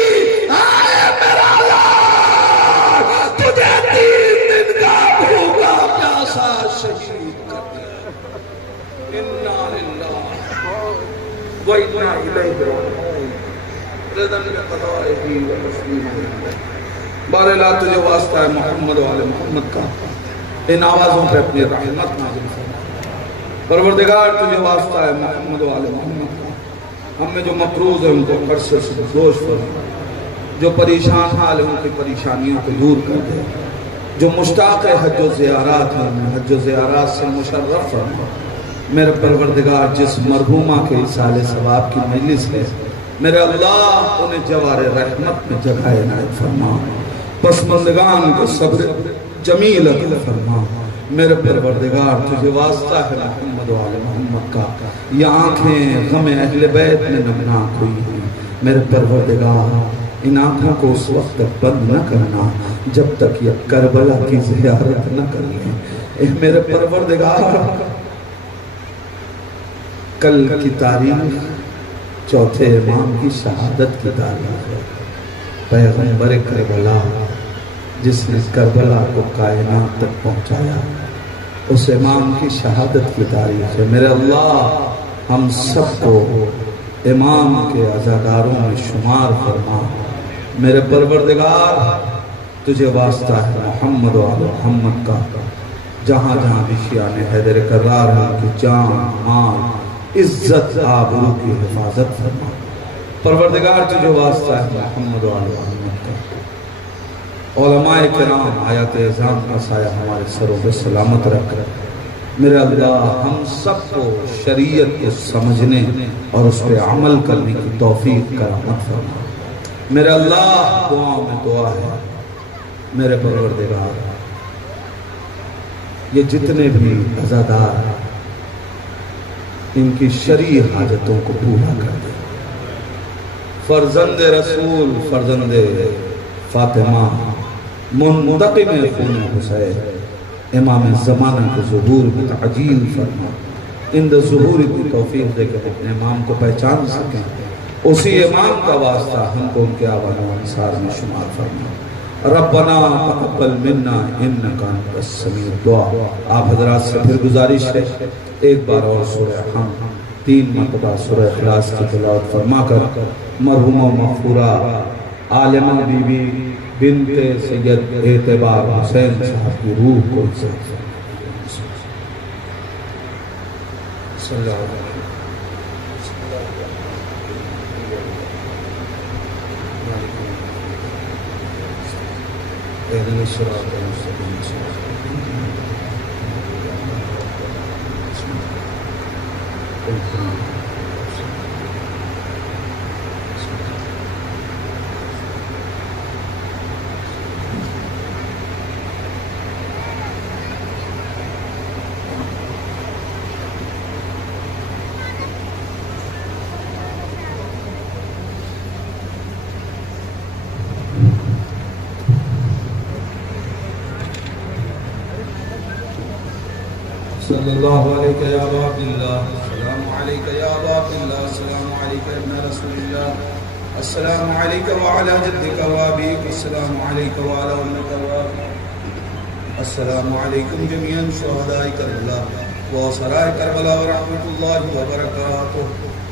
ہائے میرا لال تجھے 3 دن کا بھوکا پیاسا شہید کر دیا۔ انا للہ وَإِنَّا إِلَيْهِ رَاجِعُونَ۔ رضا بقضائه وتسلیمہ۔ بارے تجھے واسطہ ہے محمد و آل محمد کا، ان آوازوں پہ اپنی رحمت نازل فرما۔ پروردگار تجھے واسطہ ہے محمد و آل محمد کا، ہم میں جو مقروض ہیں ان کو قرض سے دوش فرما، جو پریشان حال ہیں ان کی پریشانیوں کو دور کر دے، جو مشتاق حج و زیارات ہیں حج و زیارات سے مشرف فرما۔ میرے پروردگار جس مرحومہ کے اصال ثواب کی مجلس ہے، میرے اللہ انہیں جوار رحمت میں جگہ عنایت فرما، پسماندگان کو صبر جمیل عطا فرما۔ میرے پروردگار تجھے واسطہ ہے محمد و آل محمد کا، یہ آنکھیں غم اہل بیت میں نمناک ہوئی ہیں، میرے پروردگار ان آنکھوں کو اس وقت تک بند نہ کرنا جب تک یہ کربلا کی زیارت نہ کر لیں۔ اے میرے پروردگار کل کی تاریخ چوتھے امام کی شہادت کی تاریخ ہے، پیغمبر کربلا جس نے کربلا کو کائنات تک پہنچایا، اس امام کی شہادت کی تاریخ ہے۔ میرے اللہ ہم سب کو امام کے عزاداروں میں شمار فرما۔ میرے پروردگار تجھے واسطہ ہے محمد و آل محمد کا، جہاں جہاں بھی شیعان حیدر کرار ہیں کہ جان مال عزت آبرو کی حفاظت فرما۔ پروردگار تجھے واسطہ ہے محمد و آل محمد کا، علماء کرام آیات اعظام کا سایہ ہمارے سروں پہ سلامت رکھ کر میرے اللہ ہم سب کو شریعت کو سمجھنے اور اس پہ عمل کرنے کی توفیق کرامت فرما۔ میرے اللہ دعاؤں میں دعا ہے، میرے پروردگار یہ جتنے بھی عزادار ان کی شرعی حاجتوں کو پورا کر دے۔ فرزند رسول فرزند فاطمہ منتقم خون حسین امام زمانہ کے ظہور میں تعجیل فرما، ان ظہور کی توفیق دے کے اپنے امام کو پہچان سکیں، اسی امام کا واسطہ ہم کو ان کے آبان و انصار میں شمار فرما۔ ربنا تقبل منا انک انت السمیع الدعاء. آپ حضرات سے پھر گزارش ہے ایک بار اور سورہ ہم 3 مرتبہ سورہ اخلاص کی تلاوت فرما کر مرحومہ مغفورہ عالمہ بی بی بنت سید اعتبار حسین صاحب کی روح کو صلی اللہ علیہ وسلم. اهدنا الصراط المستقيم صراط صلی اللہ علیہ یا ابا عبداللہ السلام علیکہ یا ابا عبداللہ السلام علیکہ ابن رسول اللہ السلام علیکہ وعلا جدک وابیک السلام علیکہ وعلا امک وابیک السلام علیکم جميعا شہداء کربلا وسرائے کربلا ورحمۃ اللہ وبرکاتہ.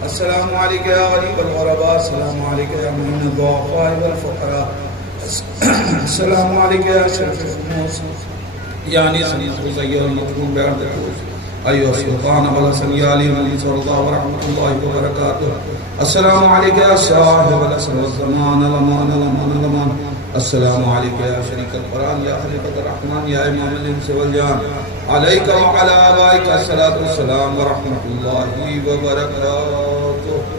السلام علیکہ یا غریب الغرباء السلام علیکہ یا معین الضعفاء والفقراء السلام علیکہ یا شرف الموسم یعنی سنیس وزیر المطلوب بیعرد الحوش ایو سلطان والحسن یا علی ملی صلی اللہ ورحمۃ اللہ وبرکاتہ. السلام علیکہ یا صاحب الاسر والزمان الامان الامان الامان السلام علیکہ یا شریک القرآن یا خلیفۃ الرحمن یا امام الانس والجان علیکہ وعلا آبائک الصلاة والسلام ورحمۃ اللہ وبرکاتہ.